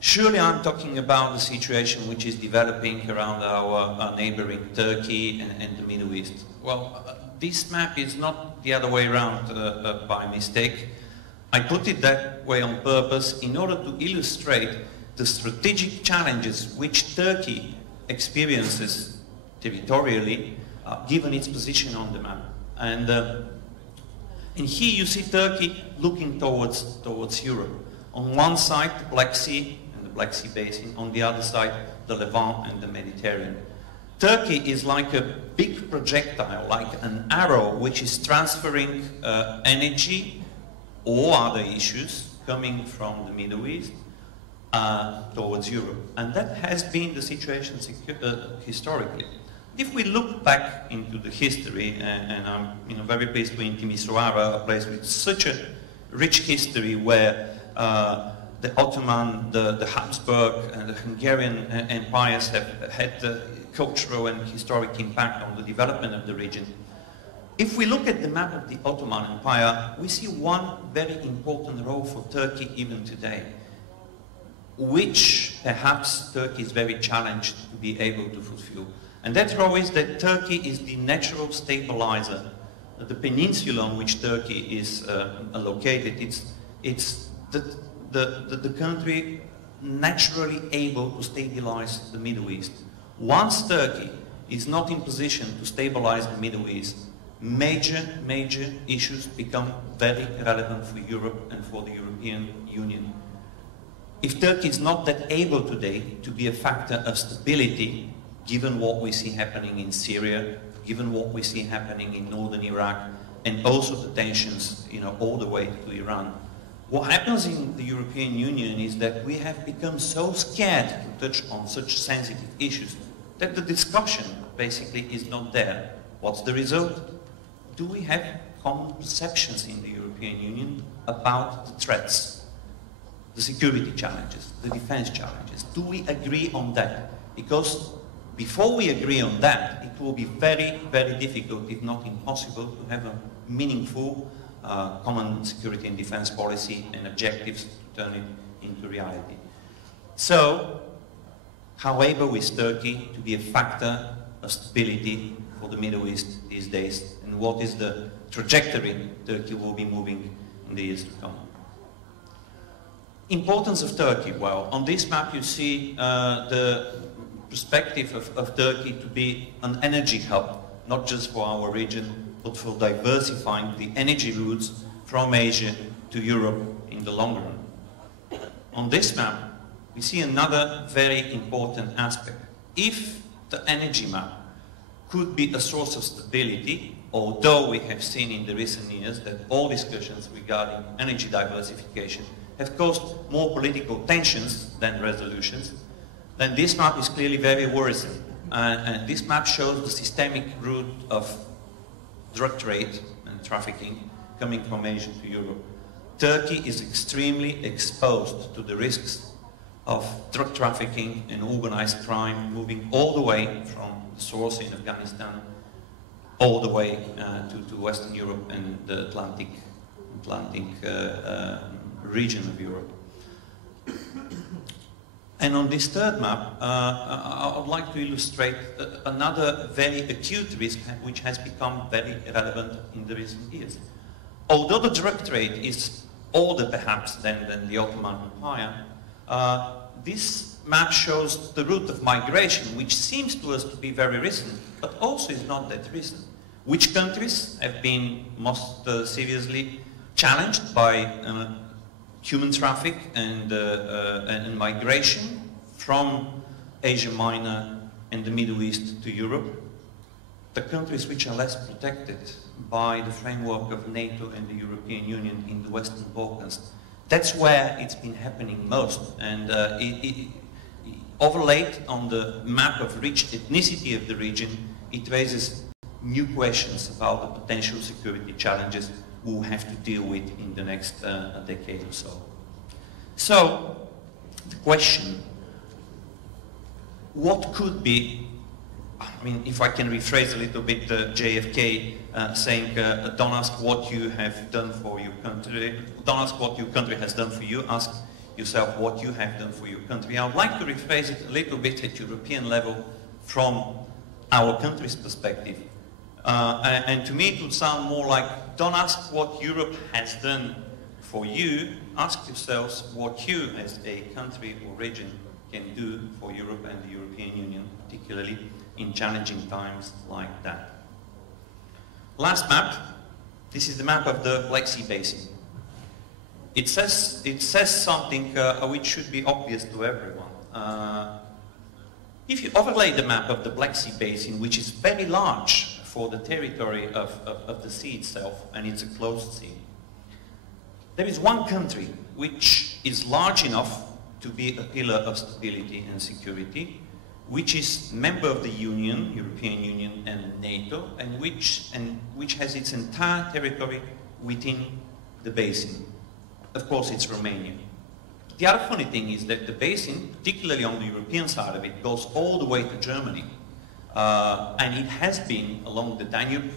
Surely I'm talking about the situation which is developing around our neighboring Turkey and the Middle East. Well, this map is not the other way around by mistake. I put it that way on purpose in order to illustrate the strategic challenges which Turkey experiences territorially, given its position on the map. And here you see Turkey looking towards Europe. On one side, the Black Sea and the Black Sea Basin. On the other side, the Levant and the Mediterranean. Turkey is like a big projectile, like an arrow which is transferring energy or other issues coming from the Middle East towards Europe. And that has been the situation historically. If we look back into the history, and I'm very pleased to be in Timișoara, a place with such a rich history where the Ottoman, the Habsburg and the Hungarian empires have had cultural and historic impact on the development of the region. If we look at the map of the Ottoman Empire, we see one very important role for Turkey even today. which perhaps Turkey is very challenged to be able to fulfill. And that role is that Turkey is the natural stabilizer. The peninsula on which Turkey is located, it's the country naturally able to stabilize the Middle East. Once Turkey is not in position to stabilize the Middle East, major issues become very relevant for Europe and for the European Union. If Turkey is not that able today to be a factor of stability, given what we see happening in Syria, given what we see happening in northern Iraq, and also the tensions, all the way to Iran, what happens in the European Union is that we have become so scared to touch on such sensitive issues that the discussion basically is not there. What's the result? Do we have common perceptions in the European Union about the threats, the security challenges, the defense challenges? Do we agree on that? Because before we agree on that, it will be very, very difficult, if not impossible, to have a meaningful common security and defense policy and objectives to turn it into reality. So, how able is Turkey to be a factor of stability for the Middle East these days, and what is the trajectory Turkey will be moving in the years to come? Importance of Turkey. Well, on this map you see the perspective of Turkey to be an energy hub, not just for our region, but for diversifying the energy routes from Asia to Europe in the long run. On this map, we see another very important aspect. If the energy map could be a source of stability, although we have seen in the recent years that all discussions regarding energy diversification have caused more political tensions than resolutions, then this map is clearly very worrisome. And this map shows the systemic route of drug trade and trafficking coming from Asia to Europe. Turkey is extremely exposed to the risks of drug trafficking and organized crime, moving all the way from the source in Afghanistan all the way to Western Europe and the Atlantic region of Europe. And on this third map, I would like to illustrate another very acute risk which has become very relevant in the recent years. Although the drug trade is older perhaps than the Ottoman Empire, this map shows the route of migration, which seems to us to be very recent, but also is not that recent. Which countries have been most seriously challenged by human traffic and migration from Asia Minor and the Middle East to Europe? The countries which are less protected by the framework of NATO and the European Union in the Western Balkans. That's where it's been happening most, and it overlaid on the map of rich ethnicity of the region, it raises new questions about the potential security challenges we'll have to deal with in the next decade or so. So, the question, what could be, I mean, if I can rephrase a little bit JFK saying, don't ask what you have done for your country, don't ask what your country has done for you, ask yourself what you have done for your country. I would like to rephrase it a little bit at European level from our country's perspective. And to me it would sound more like, don't ask what Europe has done for you, ask yourselves what you as a country or region can do for Europe and the European Union, particularly in challenging times like that. Last map, this is the map of the Black Sea Basin. It says something which should be obvious to everyone. If you overlay the map of the Black Sea Basin, which is very large for the territory of the sea itself, and it's a closed sea, there is one country which is large enough to be a pillar of stability and security, which is member of the Union, European Union and NATO, and which has its entire territory within the basin. Of course, it's Romania. The other funny thing is that the basin, particularly on the European side of it, goes all the way to Germany. And it has been, along the Danube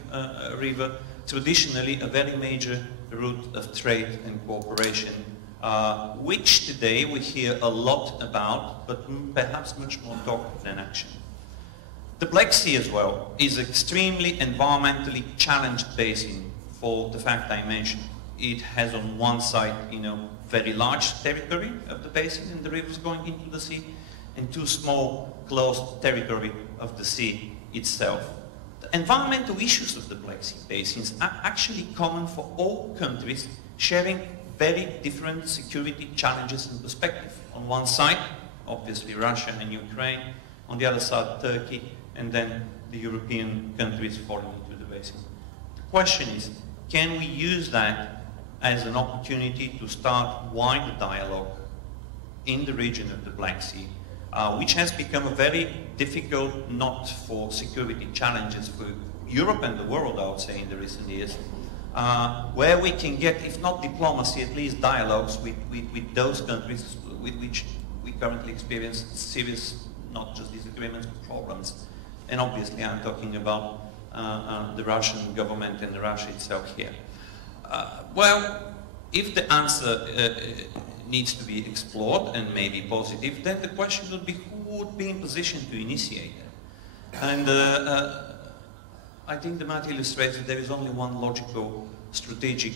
River, traditionally a very major route of trade and cooperation which today we hear a lot about, but perhaps much more talk than action. The Black Sea as well is an extremely environmentally challenged basin for the fact I mentioned. It has on one side, very large territory of the basin and the rivers going into the sea, and two small closed territory of the sea itself. The environmental issues of the Black Sea basins are actually common for all countries sharing very different security challenges and perspective. On one side, obviously Russia and Ukraine, on the other side Turkey, and then the European countries falling into the basin. The question is, can we use that as an opportunity to start wider dialogue in the region of the Black Sea, which has become a very difficult knot for security challenges for Europe and the world, I would say, in the recent years, where we can get, if not diplomacy, at least dialogues with those countries with which we currently experience serious, not just disagreements, but problems. And obviously I'm talking about the Russian government and Russia itself here. Well, if the answer needs to be explored and maybe positive, then the question would be who would be in position to initiate it. And I think the matter illustrates that there is only one logical strategic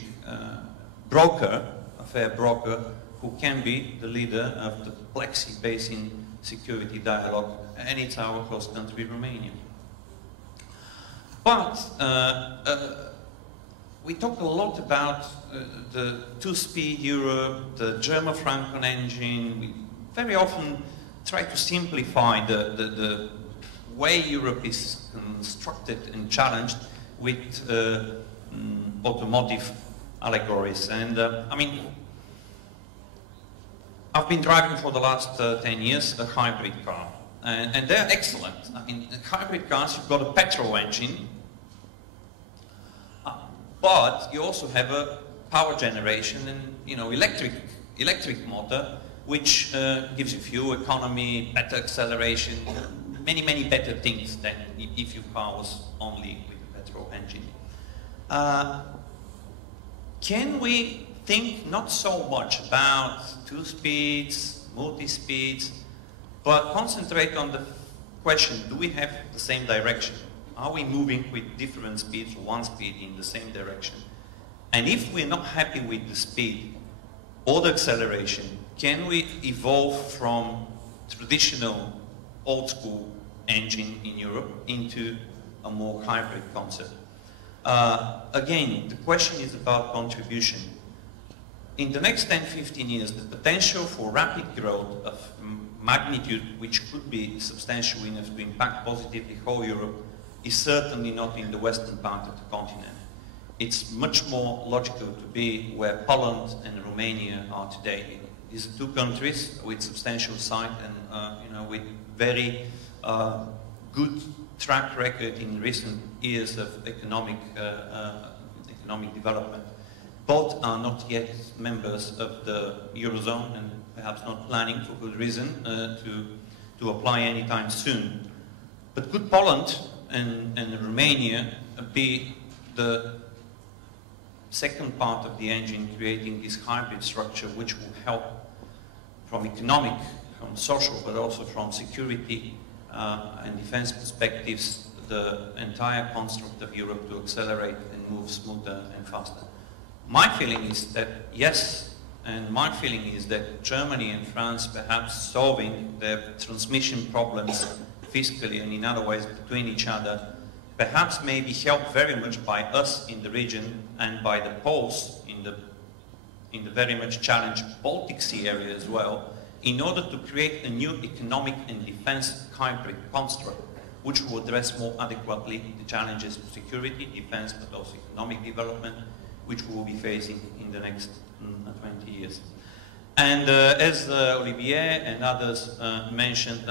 broker, a fair broker, who can be the leader of the Black Sea Basin security dialogue, and it's our host country, Romania. But we talk a lot about the two-speed Europe, the German-Franco engine. We very often try to simplify the way Europe is constructed and challenged with automotive allegories. And I mean, I've been driving for the last 10 years a hybrid car, and they're excellent. I mean, hybrid cars, you've got a petrol engine, but you also have a power generation and electric motor, which gives you fuel economy, better acceleration, many better things than if your car was only with a petrol engine. Can we think not so much about two speeds, multi-speeds, but concentrate on the question, do we have the same direction? Are we moving with different speeds or one speed in the same direction? And if we're not happy with the speed or the acceleration, can we evolve from traditional old school engine in Europe into a more hybrid concept? Again, the question is about contribution. In the next 10-15 years, the potential for rapid growth of magnitude, which could be substantial enough to impact positively whole Europe, is certainly not in the western part of the continent. It's much more logical to be where Poland and Romania are today. These are two countries with substantial size and with very good track record in recent years of economic development. Both are not yet members of the Eurozone and perhaps not planning, for good reason, to apply anytime soon. But could Poland and Romania be the second part of the engine creating this hybrid structure, which will help from economic, from social, but also from security and defense perspectives, the entire construct of Europe to accelerate and move smoother and faster? My feeling is that yes, and my feeling is that Germany and France perhaps solving their transmission problems fiscally and in other ways between each other, perhaps may be helped very much by us in the region and by the Poles in the very much challenged Baltic Sea area as well, in order to create a new economic and defense hybrid construct, which will address more adequately the challenges of security, defense, but also economic development, which we will be facing in the next 20 years. And as Olivier and others mentioned,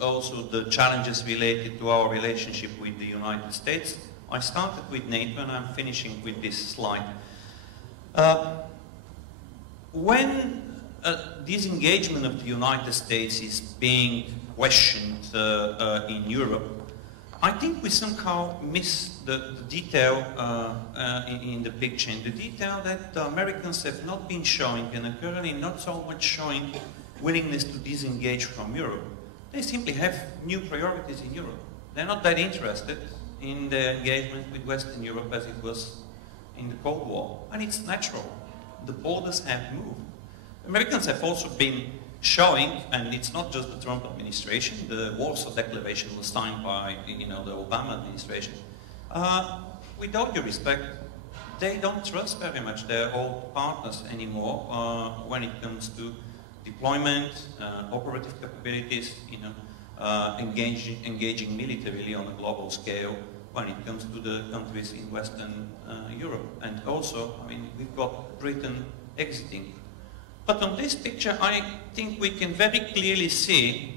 also the challenges related to our relationship with the United States. I started with NATO and I'm finishing with this slide. When disengagement of the United States is being questioned in Europe, I think we somehow miss the detail in the picture, and the detail that the Americans have not been showing, and are currently not so much showing willingness to disengage from Europe. They simply have new priorities in Europe. They're not that interested in their engagement with Western Europe as it was in the Cold War, and it's natural. The borders have moved. Americans have also been showing, and it's not just the Trump administration, the Warsaw Declaration was signed by, the Obama administration. With all due respect, they don't trust very much their old partners anymore when it comes to deployment, operative capabilities, engaging militarily on a global scale when it comes to the countries in Western Europe. And also, we've got Britain exiting. But on this picture, I think we can very clearly see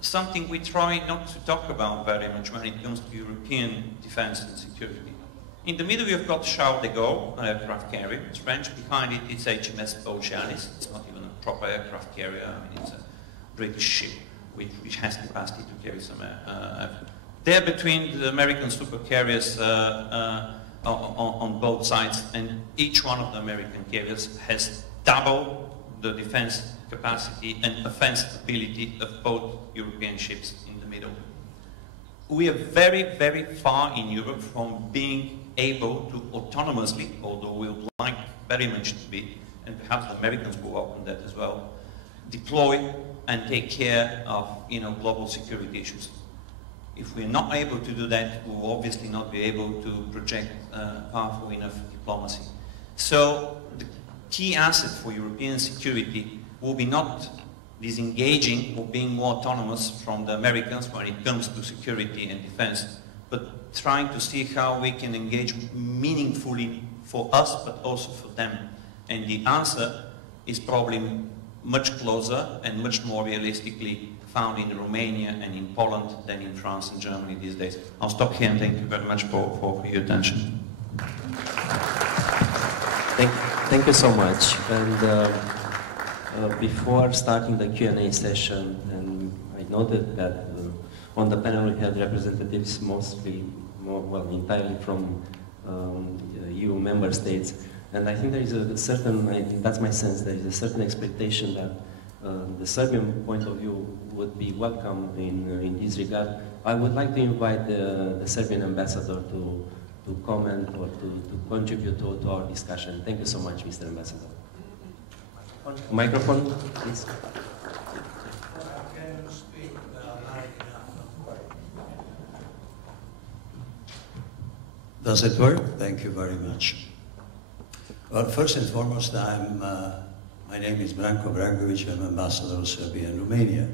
something we try not to talk about very much when it comes to European defense and security. In the middle, you've got Charles de Gaulle, an aircraft carrier. It's French. Behind it, it's HMS Oceanis. It's not even a proper aircraft carrier. It's a British ship which has capacity to carry some air. There between the American supercarriers on both sides, and each one of the American carriers has double the defense capacity and offense ability of both European ships in the middle. We are very, very far in Europe from being able to autonomously, although we would like very much to be, and perhaps the Americans will welcome that as well, deploy and take care of global security issues. If we're not able to do that, we will obviously not be able to project powerful enough diplomacy. So the key asset for European security will be not disengaging or being more autonomous from the Americans when it comes to security and defense, but trying to see how we can engage meaningfully for us, but also for them. And the answer is probably much closer and much more realistically found in Romania and in Poland than in France and Germany these days. I'll stop here and thank you very much for your attention. Thank you so much. And before starting the Q&A session, and I noted that on the panel we had representatives entirely from EU member states. And I think there is a certain, that's my sense, there is a certain expectation that the Serbian point of view would be welcome in this regard. I would like to invite the Serbian ambassador to comment or to contribute to our discussion. Thank you so much, Mr. Ambassador. Microphone, please. Does it work? Thank you very much. Well, first and foremost, my name is Branko Brankovic. I'm ambassador of Serbia and Romania.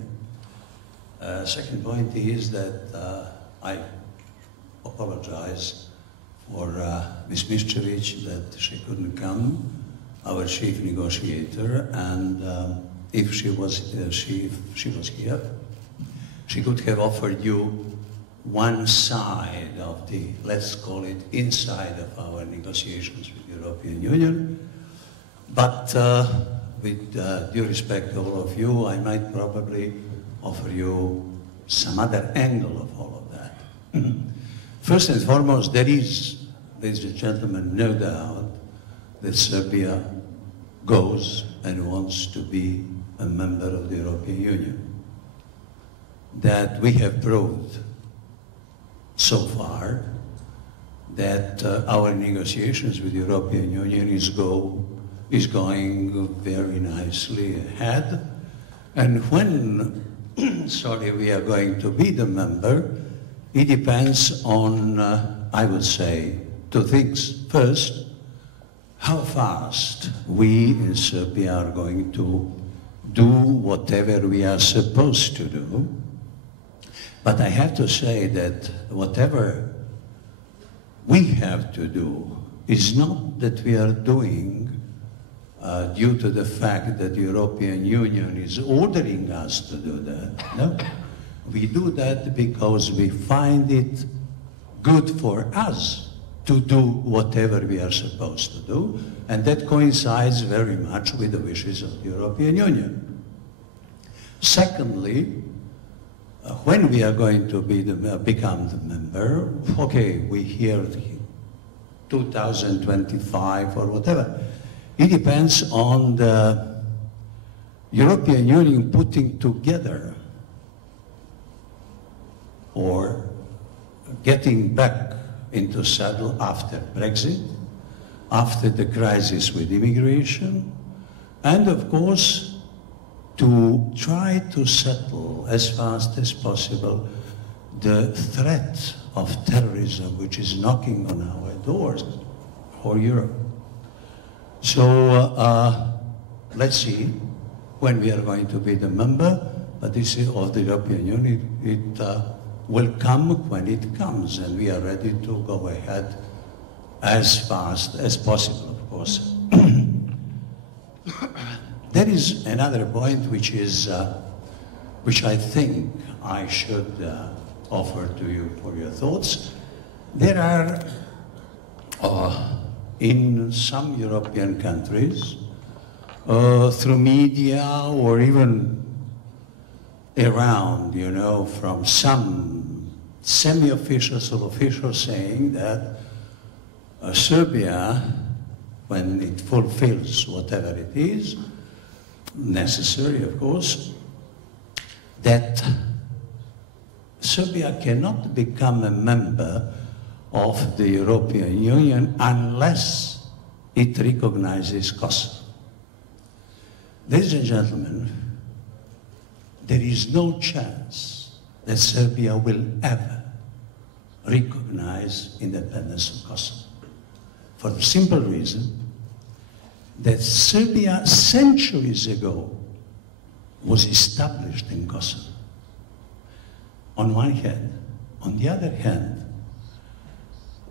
Second point is that I apologize for Ms. Miščević that she couldn't come, our chief negotiator, and if she was here, she could have offered you one side of the, let's call it, inside of our negotiations with the European Union. But with due respect to all of you, I might probably offer you some other angle of all of that. First and foremost, there is, ladies and gentlemen, no doubt that Serbia goes and wants to be a member of the European Union. That we have proved so far that our negotiations with the European Union is going very nicely ahead. And when, we are going to be the member, it depends on, I would say, two things. First, how fast we in Serbia are going to do whatever we are supposed to do. But I have to say that whatever we have to do is not that we are doing due to the fact that the European Union is ordering us to do that. No, we do that because we find it good for us to do whatever we are supposed to do, and that coincides very much with the wishes of the European Union. Secondly, when we are going to become the member, okay, we hear 2025 or whatever. It depends on the European Union putting together or getting back into saddle after Brexit, after the crisis with immigration, and of course to try to settle as fast as possible the threat of terrorism which is knocking on our doors for Europe. So let's see when we are going to be the member, but this is of the European Union. It will come when it comes, and we are ready to go ahead as fast as possible, of course. There is another point which I think I should offer to you for your thoughts. There are, in some European countries, through media or even around, you know, from some semi-officials or officials saying that Serbia, when it fulfills whatever it is, necessary of course, that Serbia cannot become a member of the European Union unless it recognizes Kosovo. Ladies and gentlemen, there is no chance that Serbia will ever recognize independence of Kosovo. For the simple reason that Serbia centuries ago was established in Kosovo. On one hand. On the other hand,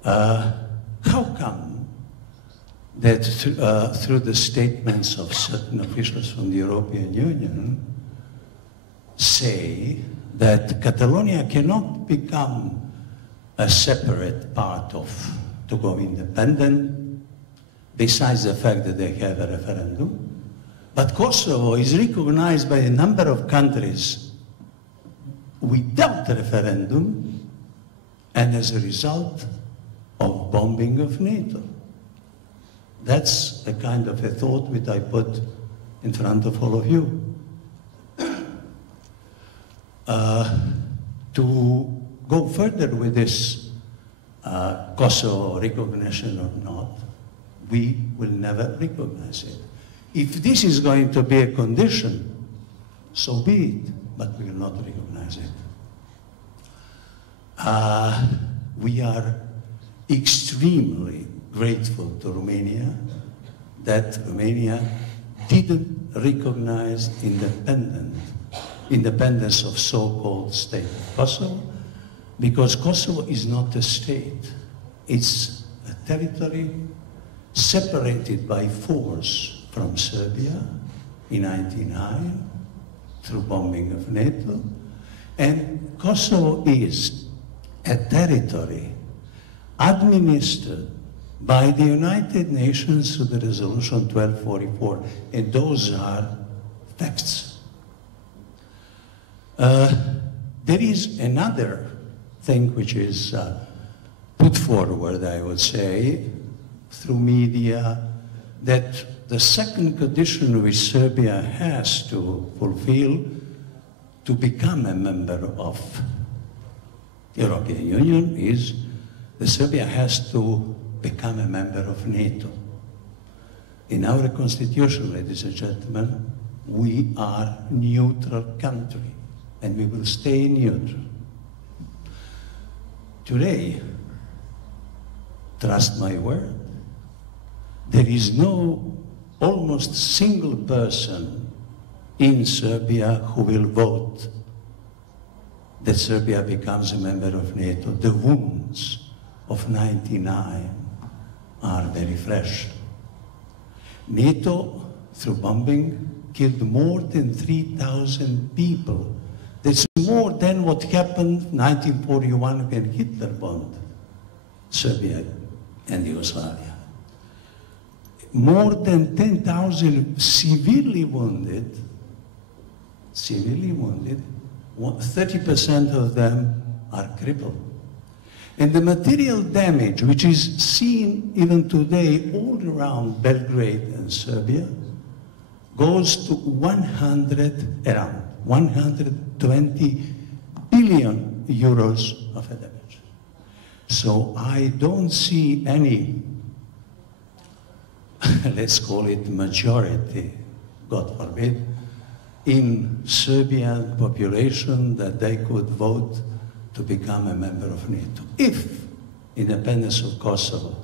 how come that through the statements of certain officials from the European Union say that Catalonia cannot become a separate part of, to go independent, besides the fact that they have a referendum, but Kosovo is recognized by a number of countries without a referendum and as a result of bombing of NATO. That's a kind of a thought which I put in front of all of you. To go further with this Kosovo recognition or not, we will never recognize it. If this is going to be a condition, so be it, but we will not recognize it. We are extremely grateful to Romania that Romania didn't recognize independence of so-called state of Kosovo, because Kosovo is not a state. It's a territory separated by force from Serbia in 1999 through bombing of NATO, and Kosovo is a territory administered by the United Nations through the Resolution 1244, and those are facts. There is another thing which is put forward, I would say, through media, that the second condition which Serbia has to fulfill to become a member of the European Union is that Serbia has to become a member of NATO. In our constitution, ladies and gentlemen, we are a neutral country, and we will stay neutral. Today, trust my word, there is no almost single person in Serbia who will vote that Serbia becomes a member of NATO. The wounds of '99 are very fresh. NATO, through bombing, killed more than 3,000 people. That's more than what happened in 1941 when Hitler bombed Serbia and Yugoslavia. More than 10,000 severely wounded 30% of them are crippled. And the material damage, which is seen even today all around Belgrade and Serbia, goes to around 120 billion euros of damage. So I don't see any, let's call it majority, God forbid, in Serbian population that they could vote to become a member of NATO. If independence of Kosovo,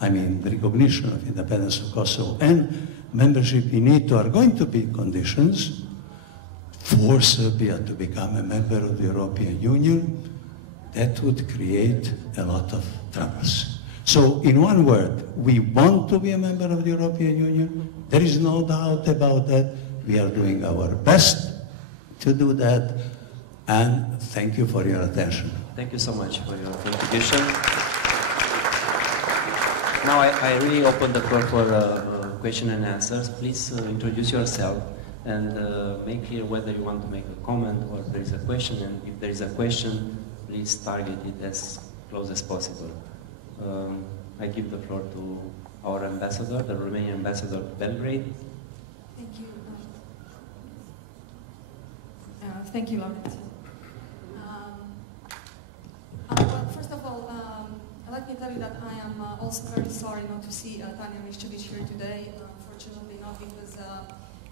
I mean the recognition of independence of Kosovo and membership in NATO are going to be conditions for Serbia to become a member of the European Union, that would create a lot of troubles. So in one word, we want to be a member of the European Union. There is no doubt about that. We are doing our best to do that. And thank you for your attention. Thank you so much for your contribution. Now I really open the floor for question and answers. Please introduce yourself and make clear whether you want to make a comment or there is a question. And if there is a question, please target it as close as possible. I give the floor to our ambassador, the Romanian ambassador to Belgrade. Thank you. Thank you, Laurent. Well, first of all, let me tell you that I am also very sorry not to see Tanja Miščević here today. Unfortunately, not because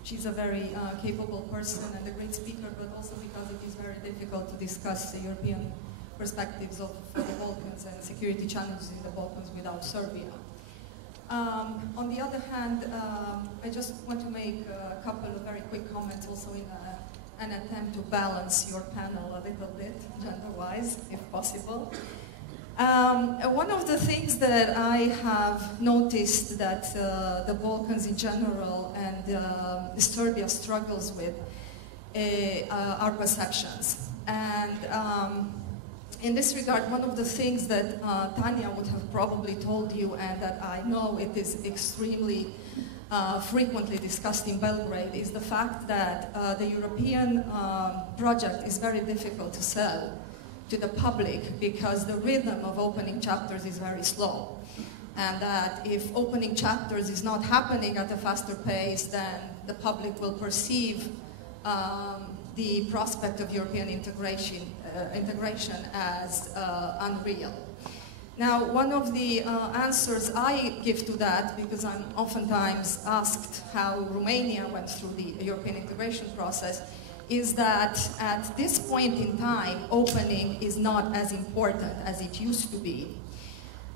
she's a very capable person and a great speaker, but also because it is very difficult to discuss the European perspectives of the Balkans and security challenges in the Balkans without Serbia. On the other hand, I just want to make a couple of very quick comments also in an attempt to balance your panel a little bit, gender-wise, if possible. One of the things that I have noticed that the Balkans in general and Serbia struggles with are perceptions. And in this regard, one of the things that Tanja would have probably told you, and that I know it is extremely frequently discussed in Belgrade, is the fact that the European project is very difficult to sell to the public because the rhythm of opening chapters is very slow. And that if opening chapters is not happening at a faster pace, then the public will perceive the prospect of European integration as unreal. Now, one of the answers I give to that, because I'm oftentimes asked how Romania went through the European integration process, is that at this point in time, opening is not as important as it used to be.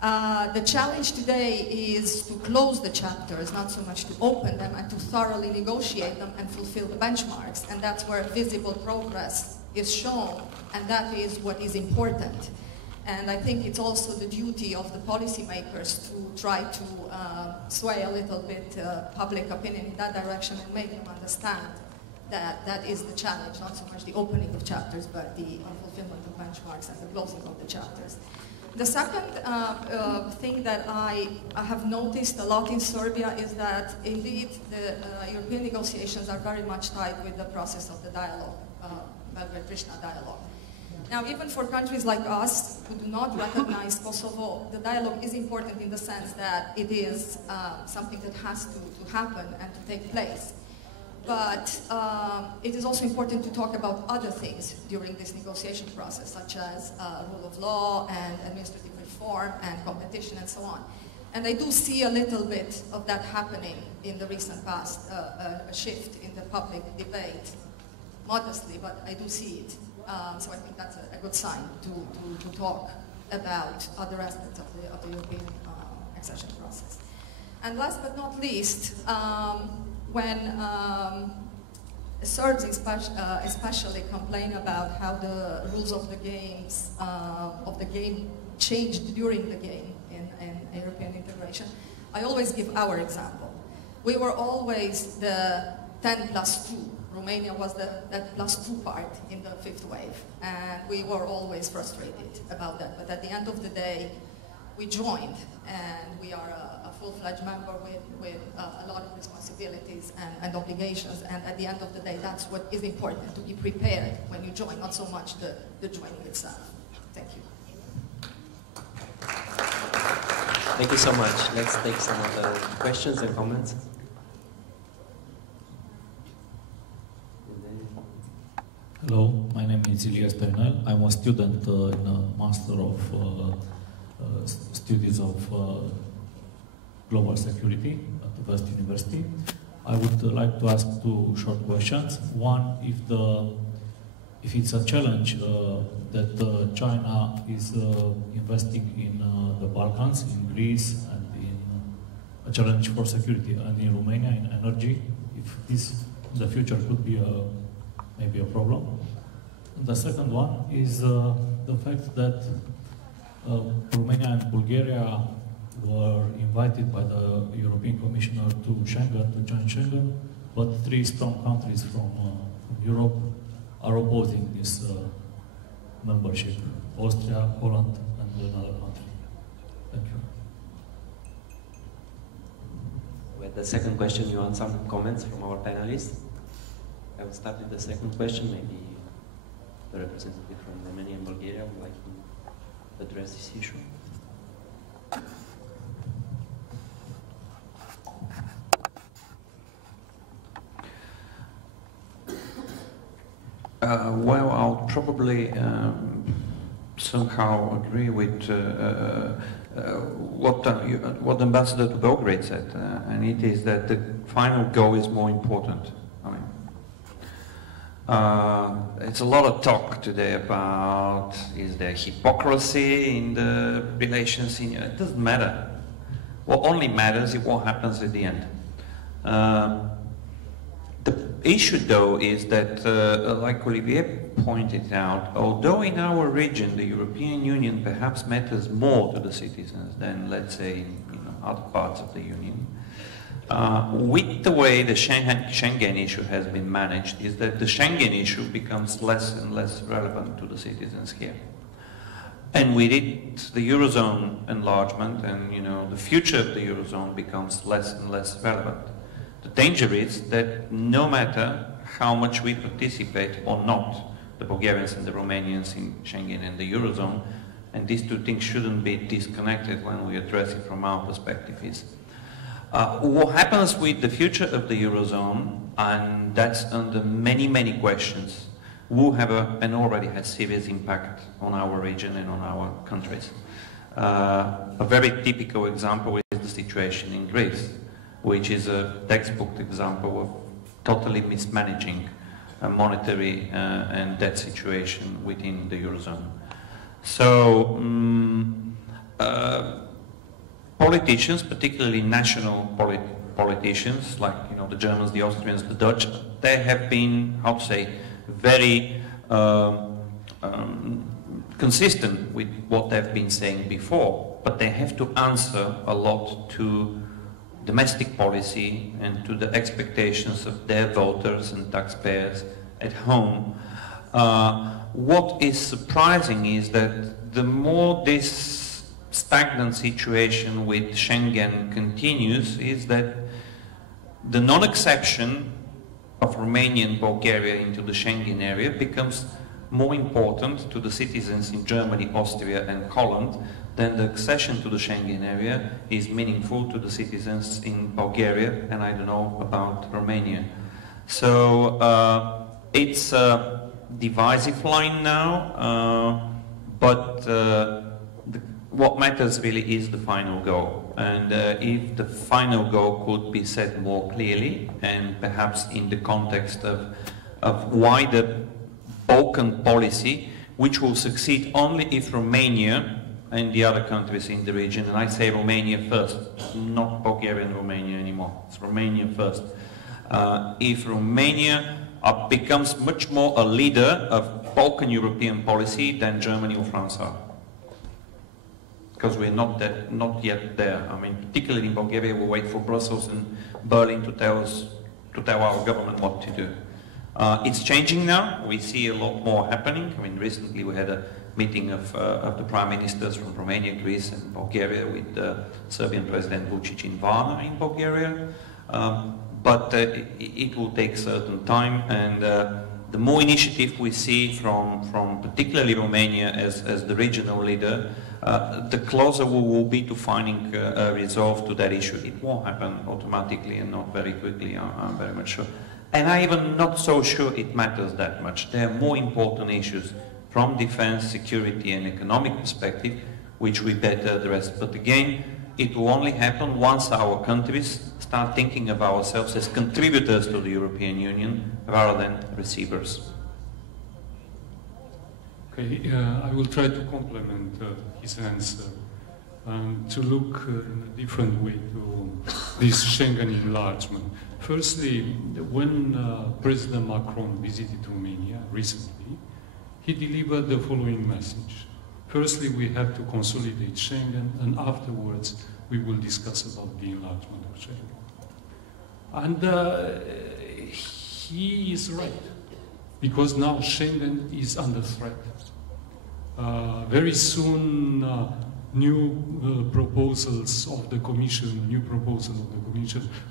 The challenge today is to close the chapters, not so much to open them, and to thoroughly negotiate them and fulfill the benchmarks. And that's where visible progress is shown, and that is what is important. And I think it's also the duty of the policymakers to try to sway a little bit public opinion in that direction and make them understand that that is the challenge, not so much the opening of chapters, but the fulfillment of benchmarks and the closing of the chapters. The second thing that I have noticed a lot in Serbia is that indeed the European negotiations are very much tied with the process of the dialogue, Belgrade-Pristina dialogue. Now, even for countries like us, who do not recognize Kosovo, the dialogue is important in the sense that it is something that has to happen and to take place. But it is also important to talk about other things during this negotiation process, such as rule of law and administrative reform and competition and so on. And I do see a little bit of that happening in the recent past, a shift in the public debate, modestly, but I do see it. So I think that's a good sign to talk about other aspects of the European accession process. And last but not least, when Serbs especially complain about how the rules of the game changed during the game in European integration, I always give our example. We were always the 10+2. Romania was that +2 part in the fifth wave, and we were always frustrated about that. But at the end of the day, we joined, and we are a full-fledged member with a lot of responsibility. responsibilities and obligations, and at the end of the day, that's what is important, to be prepared when you join, not so much the joining itself. Thank you. Thank you so much. Let's take some other questions and comments. Hello, my name is Ilias Pernel. I'm a student in a Master of Studies of Global Security at the West University. I would like to ask two short questions. One, if it's a challenge that China is investing in the Balkans, in Greece, and in a challenge for security, and in Romania, in energy, if this in the future could be maybe a problem. And the second one is the fact that Romania and Bulgaria were invited by the European Commissioner to Schengen, to join Schengen, but three strong countries from Europe are opposing this membership: Austria, Poland, and another country. Thank you. With the second question, you want some comments from our panelists? I will start with the second question. Maybe the representative from Romania and Bulgaria would like to address this issue. Well, I'll probably somehow agree with what Ambassador to Belgrade said, and it is that the final goal is more important. I mean, it's a lot of talk today about is there hypocrisy in the relations. It doesn't matter. What only matters is what happens at the end. The issue, though, is that, like Olivier pointed out, although in our region the European Union perhaps matters more to the citizens than, let's say, in other parts of the Union, with the way the Schengen issue has been managed, is that the Schengen issue becomes less and less relevant to the citizens here. And with it, the Eurozone enlargement and the future of the Eurozone becomes less and less relevant. The danger is that no matter how much we participate or not, the Bulgarians and the Romanians in Schengen and the Eurozone, and these two things shouldn't be disconnected when we address it from our perspective, is what happens with the future of the Eurozone, and that's under many, many questions, will have and already has serious impact on our region and on our countries. A very typical example is the situation in Greece, which is a textbook example of totally mismanaging a monetary and debt situation within the Eurozone. So politicians, particularly national politicians, like the Germans, the Austrians, the Dutch, they have been, how to say, very consistent with what they've been saying before, but they have to answer a lot to domestic policy and to the expectations of their voters and taxpayers at home. What is surprising is that the more this stagnant situation with Schengen continues, is that the non-exception of Romania and Bulgaria into the Schengen area becomes more important to the citizens in Germany, Austria and Holland than the accession to the Schengen area is meaningful to the citizens in Bulgaria, and I don't know about Romania. So it's a divisive line now, but what matters really is the final goal. And if the final goal could be set more clearly, and perhaps in the context of wider Balkan policy, which will succeed only if Romania and the other countries in the region, and I say Romania first, not Bulgaria and Romania anymore, it's Romania first. If Romania becomes much more a leader of Balkan European policy than Germany or France are. Because we're not yet there. I mean, particularly in Bulgaria, we wait for Brussels and Berlin to tell our government what to do. It's changing now. We see a lot more happening. I mean, recently we had a meeting of the prime ministers from Romania, Greece and Bulgaria with Serbian President Vučić in Varna in Bulgaria. but it will take certain time, and the more initiative we see from particularly Romania as the regional leader, the closer we will be to finding a resolve to that issue. It won't happen automatically and not very quickly, I'm very much sure. And I'm even not so sure it matters that much. There are more important issues from defense, security and economic perspective, which we better address. But again, it will only happen once our countries start thinking of ourselves as contributors to the European Union rather than receivers. Okay, I will try to complement his answer and to look in a different way to this Schengen enlargement. Firstly, when President Macron visited Romania recently, he delivered the following message. Firstly, we have to consolidate Schengen, and afterwards we will discuss about the enlargement of Schengen. And he is right, because now Schengen is under threat. Very soon, new proposals of the Commission,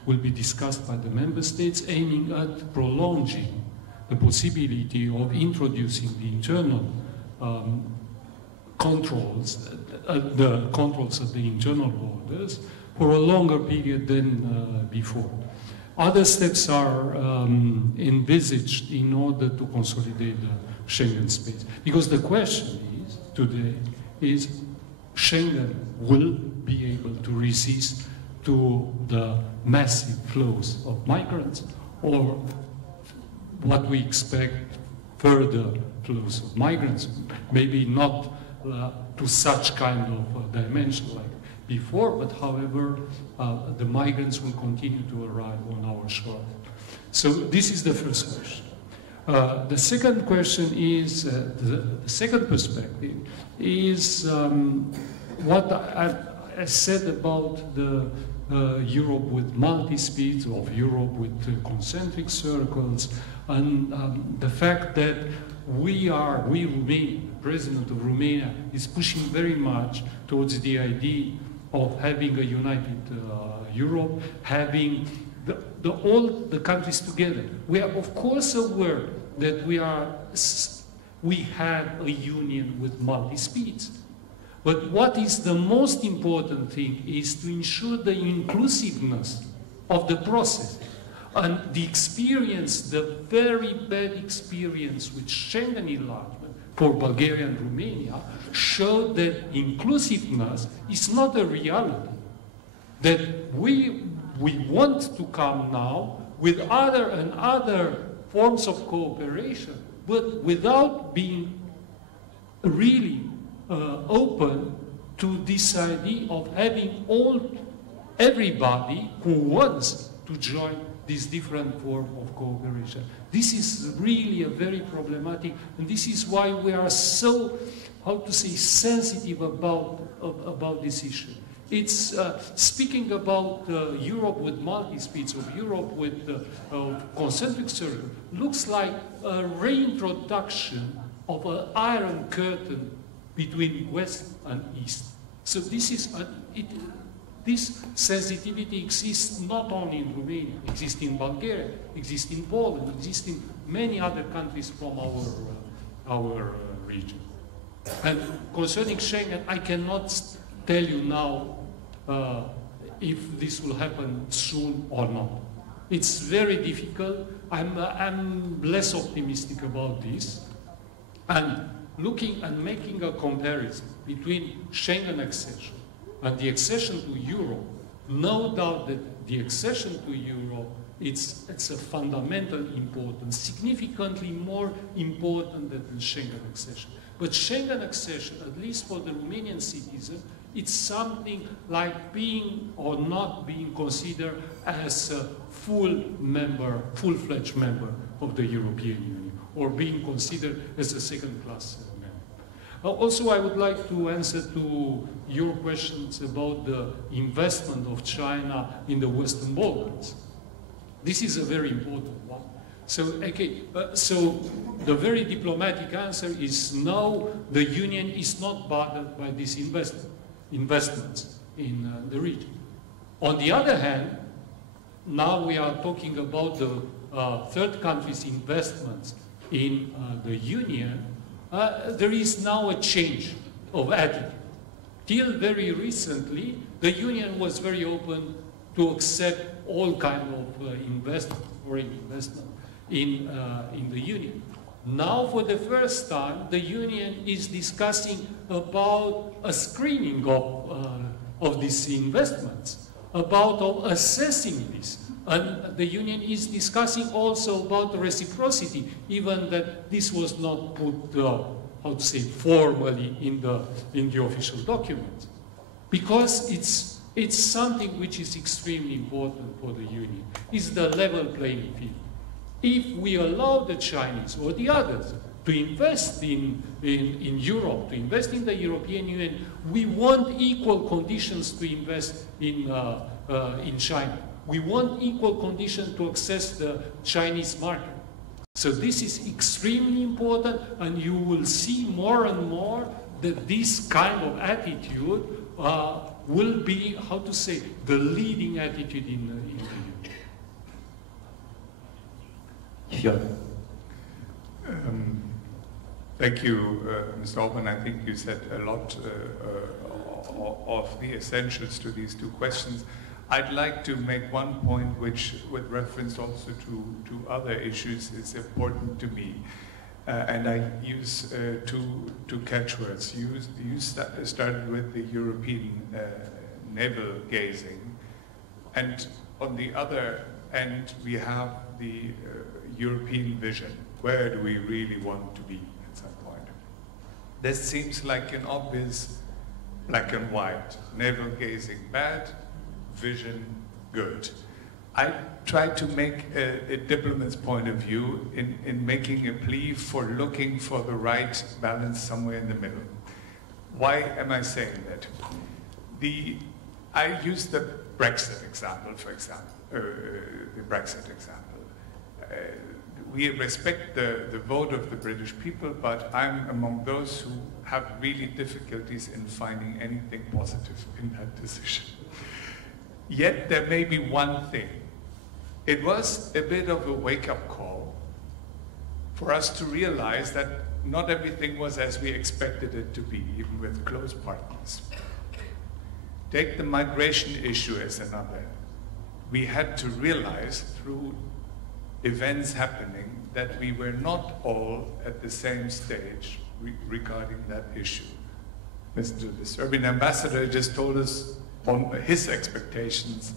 will be discussed by the Member States, aiming at prolonging the possibility of introducing the internal controls, the controls of the internal borders for a longer period than before. Other steps are envisaged in order to consolidate the Schengen space. Because the question is, today, is Schengen will be able to resist to the massive flows of migrants, or what we expect, further flows of migrants, maybe not to such kind of dimension like before, but however, the migrants will continue to arrive on our shore. So this is the first question. The second question is, the second perspective is what I said about the Europe with multi-speeds, of Europe with concentric circles, and the fact that Romania, the President of Romania, is pushing very much towards the idea of having a united Europe, having all the countries together. We are of course aware that we have a union with multi-speeds. But what is the most important thing is to ensure the inclusiveness of the process. And the experience, the very bad experience with Schengen enlargement for Bulgaria and Romania showed that inclusiveness is not a reality. That we want to come now with other forms of cooperation, but without being really open to this idea of having everybody who wants to join this different form of cooperation. This is really a very problematic, and this is why we are so, sensitive about this issue. It's speaking about Europe with multi-speeds, of Europe with concentric circles, looks like a reintroduction of an iron curtain between West and East. So this is this sensitivity exists not only in Romania, exists in Bulgaria, exists in Poland, exists in many other countries from our region. And concerning Schengen, I cannot tell you now if this will happen soon or not. It's very difficult. I'm less optimistic about this. And looking and making a comparison between Schengen accession and the accession to Euro, no doubt that the accession to Euro, it's a fundamental importance, significantly more important than the Schengen accession. But Schengen accession, at least for the Romanian citizen, it's something like being or not being considered as a full-fledged member of the European Union, or being considered as a second-class member. Also, I would like to answer to your questions about the investment of China in the Western Balkans. This is a very important one. So, okay, so the very diplomatic answer is no, the Union is not bothered by these investments in the region. On the other hand, now we are talking about the third countries' investments in the Union, there is now a change of attitude. Till very recently, the Union was very open to accept all kind of foreign investment in the Union. Now, for the first time, the Union is discussing about a screening of these investments, about assessing this. And the Union is discussing also about reciprocity, even that this was not put, how to say, formally in the official document. Because it's something which is extremely important for the Union. It's the level playing field. If we allow the Chinese or the others to invest in Europe, to invest in the European Union, we want equal conditions to invest in China. We want equal conditions to access the Chinese market. So this is extremely important, and you will see more and more that this kind of attitude will be, how to say, the leading attitude in the Union. Sure. Thank you, Mr. Orban. I think you said a lot of the essentials to these two questions. I'd like to make one point which, with reference also to other issues, is important to me. And I use two catchwords. You started with the European navel gazing, and on the other end we have the European vision. Where do we really want to be at some point? This seems like an obvious black and white. Navel gazing bad, vision good. I try to make a diplomat's point of view in making a plea for looking for the right balance somewhere in the middle. Why am I saying that? I use the Brexit example, for example, the Brexit example. We respect the vote of the British people, but I'm among those who have really difficulties in finding anything positive in that decision. Yet there may be one thing. It was a bit of a wake-up call for us to realize that not everything was as we expected it to be, even with close partners. Take the migration issue as another. We had to realize through events happening that we were not all at the same stage regarding that issue. The Serbian ambassador just told us on his expectations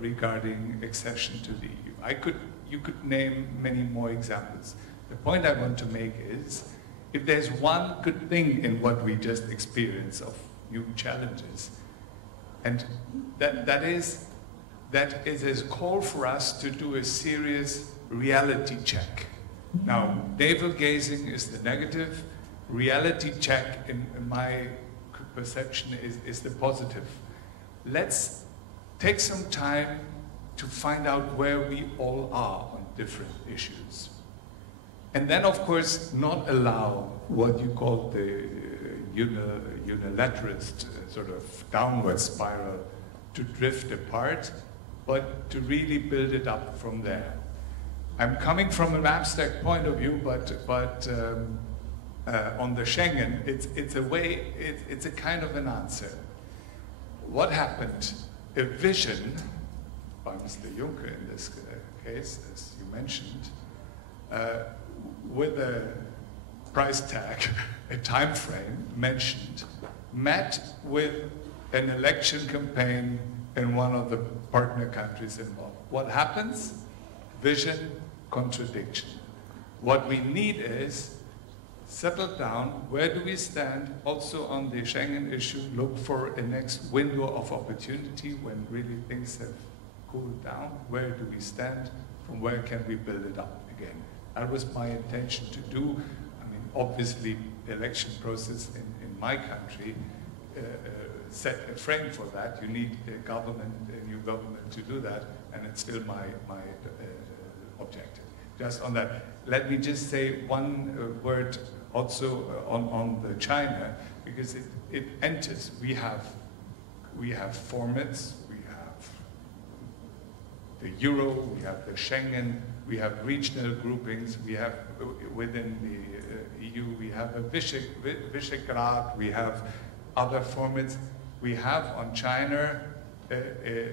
regarding accession to the EU. You could name many more examples. The point I want to make is, if there's one good thing in what we just experienced of new challenges, and that is a call for us to do a serious reality check. Now, navel gazing is the negative. Reality check, in my perception, is the positive. Let's take some time to find out where we all are on different issues. And then, of course, not allow what you call the unilateralist sort of downward spiral to drift apart, but to really build it up from there. I'm coming from an abstract point of view, but on the Schengen, it's a kind of an answer. What happened? A vision by Mr. Juncker in this case, as you mentioned, with a price tag, a time frame mentioned, met with an election campaign in one of the partner countries involved. What happens? Vision, contradiction. What we need is settle down. Where do we stand? Also on the Schengen issue, look for a next window of opportunity when really things have cooled down. Where do we stand? From where can we build it up again? That was my intention to do. I mean, obviously, the election process in my country set a frame for that. You need a new government to do that, and it's still my objective. Just on that, let me just say one word also on the China, because it enters. We have formats. We have the Euro, we have the Schengen, we have regional groupings, we have within the EU, we have a Visegrad, we have other formats. We have on China the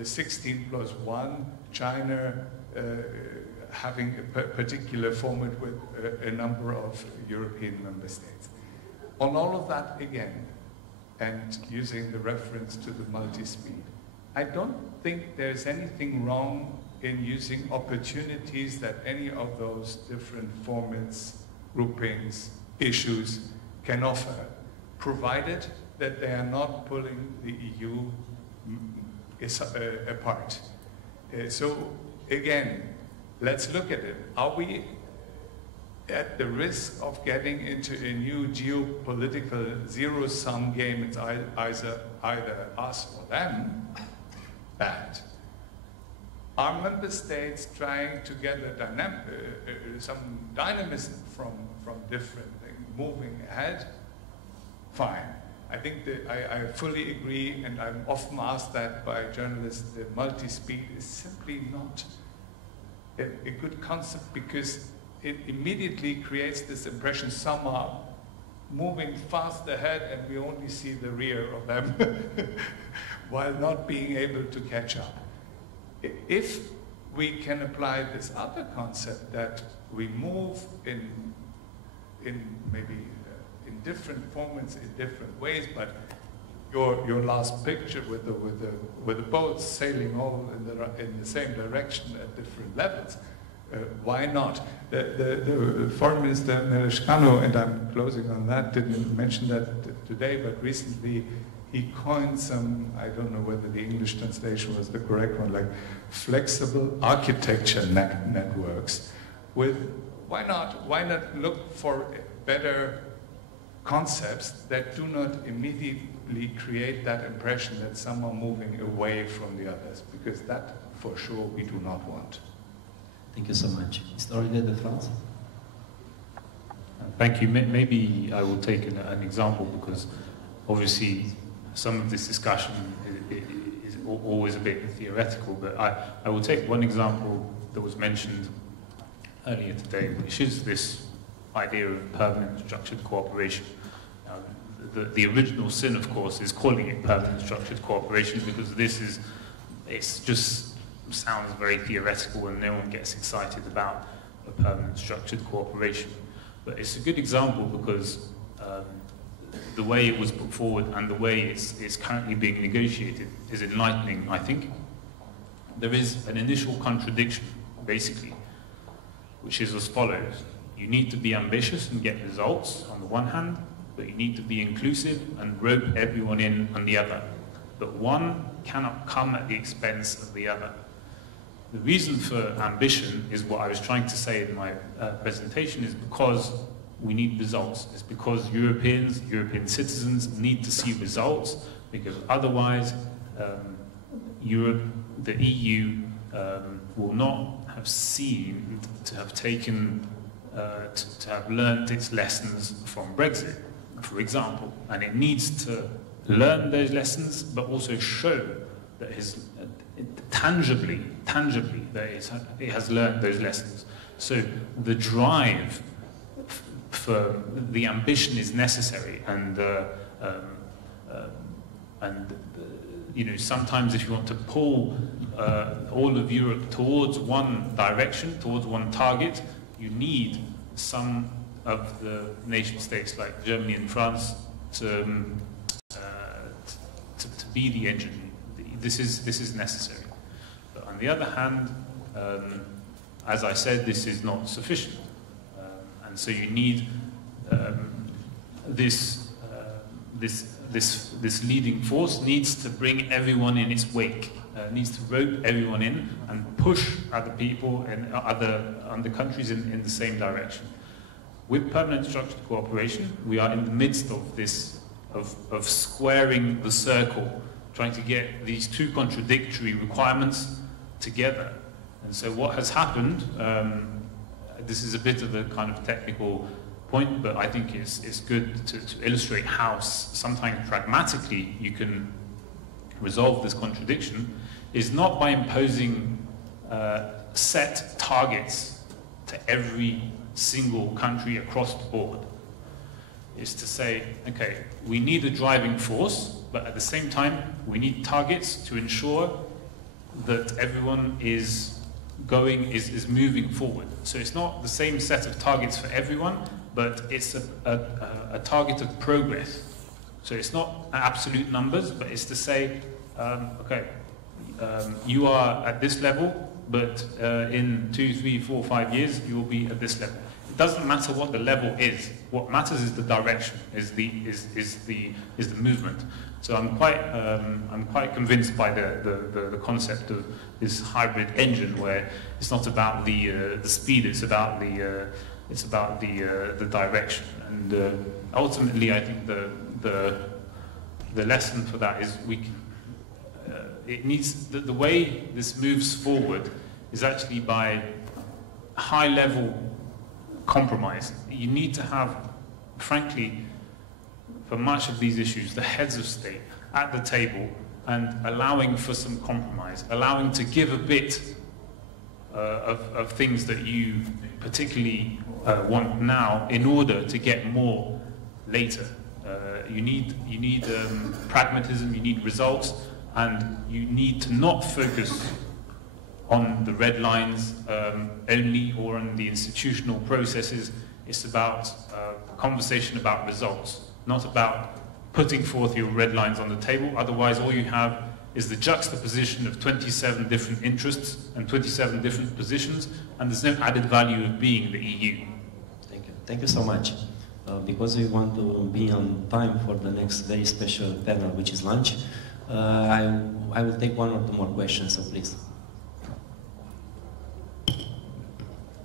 16+1, China having a particular format with a number of European member states. On all of that again, and using the reference to the multi-speed, I don't think there's anything wrong in using opportunities that any of those different formats, groupings, issues can offer, provided that they are not pulling the EU apart. So again, let's look at it. Are we at the risk of getting into a new geopolitical zero-sum game? It's either us or them. Bad. Are member states trying to get some dynamism from different things, moving ahead? Fine. I think that I fully agree, and I'm often asked that by journalists, that multi-speed is simply not a good concept, because it immediately creates this impression some are moving fast ahead and we only see the rear of them while not being able to catch up. If we can apply this other concept that we move in maybe in different formats, in different ways, but your last picture with the boats sailing all in the same direction at different levels, why not? The Foreign Minister Meleškano, and I'm closing on that, didn't mention that today, but recently he coined some, I don't know whether the English translation was the correct one, like flexible architecture networks. Why not look for better concepts that do not immediately create that impression that some are moving away from the others, because that for sure we do not want. Thank you so much. Mr. Olivier de France. Thank you. Maybe I will take an example, because obviously some of this discussion is always a bit theoretical, but I will take one example that was mentioned earlier today, which is this idea of permanent structured cooperation. Now, the original sin, of course, is calling it permanent structured cooperation, because it's just sounds very theoretical and no one gets excited about a permanent structured cooperation. But it's a good example because the way it was put forward and the way it's currently being negotiated is enlightening, I think. There is an initial contradiction, basically, which is as follows. You need to be ambitious and get results on the one hand, but you need to be inclusive and rope everyone in on the other. But one cannot come at the expense of the other. The reason for ambition is what I was trying to say in my presentation, is because we need results. It's because European citizens need to see results, because otherwise Europe, the EU, will not have seen to have taken, to have learned its lessons from Brexit, for example. And it needs to learn those lessons, but also show that tangibly that it has learned those lessons. So the drive for the ambition is necessary, and you know, sometimes if you want to pull all of Europe towards one direction, towards one target, you need some of the nation states like Germany and France to be the engine. This is necessary. But on the other hand, as I said, this is not sufficient, and so you need this leading force needs to bring everyone in its wake, needs to rope everyone in and push other people and other countries in the same direction. With permanent structured cooperation, we are in the midst of this, of squaring the circle, trying to get these two contradictory requirements together. And so what has happened, this is a bit of a kind of technical point, but I think it's good to illustrate how sometimes pragmatically you can resolve this contradiction, is not by imposing set targets to every single country across the board. Is to say, okay, we need a driving force, but at the same time, we need targets to ensure that everyone is moving forward. So it's not the same set of targets for everyone, but it's a target of progress. So it's not absolute numbers, but it's to say, okay, you are at this level, but in 2, 3, 4, 5 years, you will be at this level. It doesn't matter what the level is. What matters is the direction, is the movement. So I'm quite convinced by the concept of this hybrid engine, where it's not about the speed, it's about the direction. And ultimately, I think the lesson for that is it needs the way this moves forward is actually by high-level compromise. You need to have, frankly, for much of these issues, the heads of state at the table and allowing for some compromise, allowing to give a bit of things that you particularly want now in order to get more later. You need pragmatism, you need results, and you need to not focus on the red lines only or on the institutional processes. It's about a conversation about results, not about putting forth your red lines on the table. Otherwise, all you have is the juxtaposition of 27 different interests and 27 different positions, and there's no added value of being the EU. Thank you. Thank you so much. Because we want to be on time for the next very special panel, which is lunch, I will take 1 or 2 more questions, so please.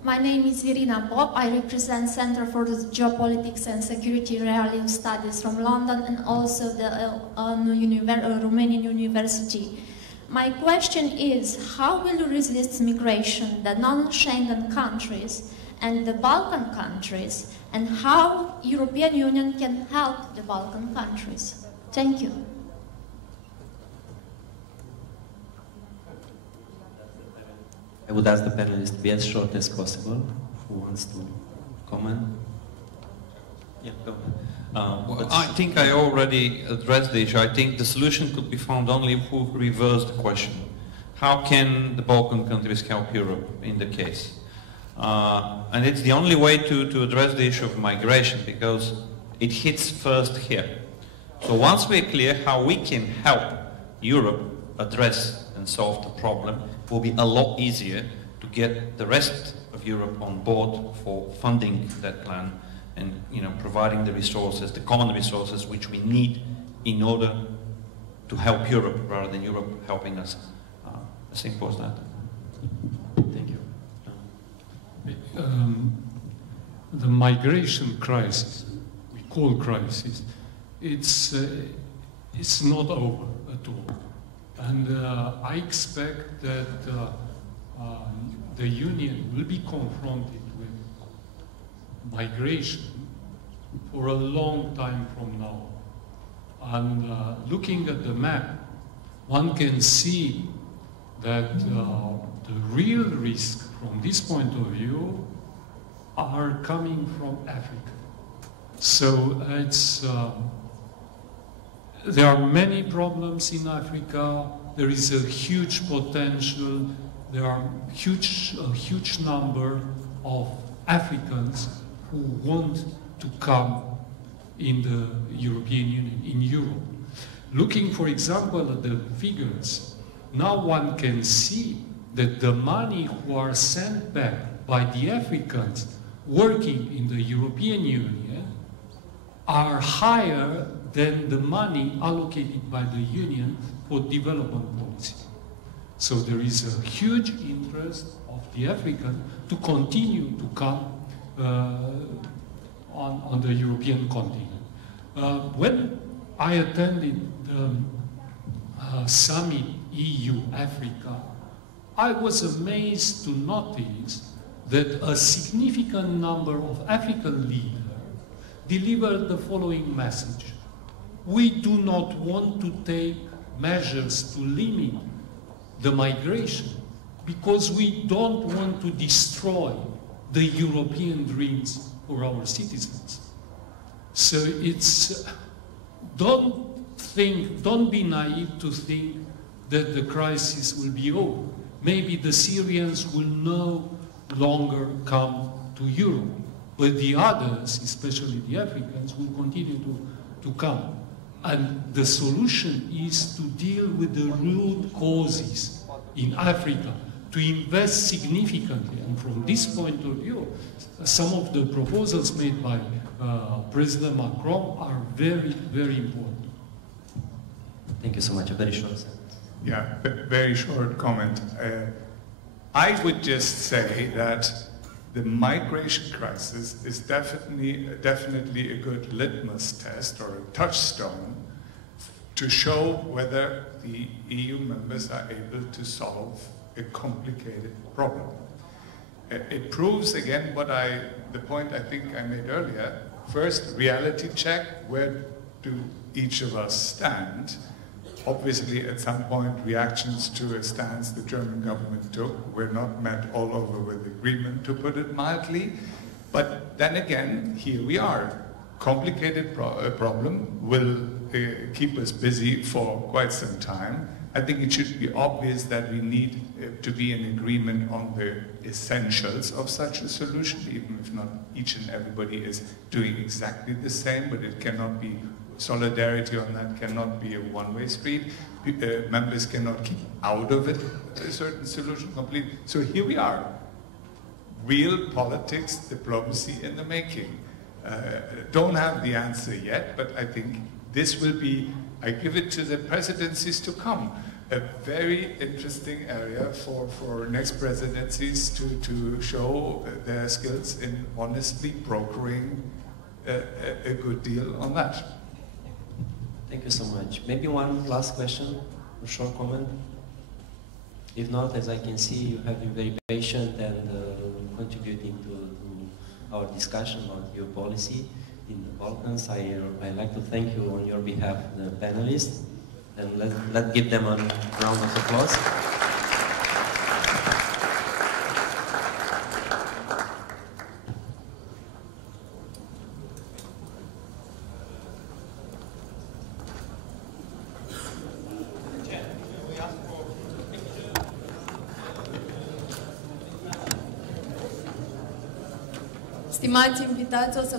My name is Irina Pop. I represent Center for Geopolitics and Security Realism Studies from London and also the Romanian University. My question is, how will you resist migration, the non-Schengen countries and the Balkan countries, and how European Union can help the Balkan countries? Thank you. I would ask the panelists to be as short as possible. Who wants to comment? Yeah, go. Well, I think I already addressed the issue. I think the solution could be found only if we reverse the question. How can the Balkan countries help Europe in the case? And it's the only way to address the issue of migration, because it hits first here. So once we're clear how we can help Europe address and solve the problem, it will be a lot easier to get the rest of Europe on board for funding that plan and providing the resources, the common resources which we need in order to help Europe rather than Europe helping us. As simple as that. Thank you. The migration crisis, we call crisis, it's not over at all. And I expect that the Union will be confronted with migration for a long time from now. And looking at the map, one can see that the real risk from this point of view are coming from Africa. So there are many problems in Africa. There is a huge potential. There are a huge number of Africans who want to come in the European Union, in Europe. Looking, for example, at the figures, now one can see that the money who are sent back by the Africans working in the European Union are higher than the money allocated by the Union for development policy. So there is a huge interest of the African to continue to come on the European continent. When I attended the summit EU-Africa, I was amazed to notice that a significant number of African leaders delivered the following message: we do not want to take measures to limit the migration, because we don't want to destroy the European dreams for our citizens. So it's, don't be naive to think that the crisis will be over. Maybe the Syrians will no longer come to Europe, but the others, especially the Africans, will continue to come. And the solution is to deal with the root causes in Africa, to invest significantly. And from this point of view, some of the proposals made by President Macron are very, very important. Thank you so much. A very short sentence. Yeah, very short comment. I would just say that the migration crisis is definitely a good litmus test or a touchstone to show whether the EU members are able to solve a complicated problem. It proves again the point I think I made earlier. First, reality check, where do each of us stand? Obviously, at some point, reactions to a stance the German government took were not met all over with agreement, to put it mildly. But then again, here we are. Complicated problem will keep us busy for quite some time. I think it should be obvious that we need to be in agreement on the essentials of such a solution, even if not each and everybody is doing exactly the same, but it cannot be, solidarity on that cannot be a one-way street. Members cannot keep out of it a certain solution completely. So here we are. Real politics, diplomacy in the making. Don't have the answer yet, but I think this will be, I give it to the presidencies to come, a very interesting area for next presidencies to show their skills in honestly brokering a good deal on that. Thank you so much. Maybe one last question, a short comment. If not, as I can see, you have been very patient and contributing to our discussion about your policy in the Balkans. I'd like to thank you on your behalf, the panelists, and let's give them a round of applause. Stimați invitați, o să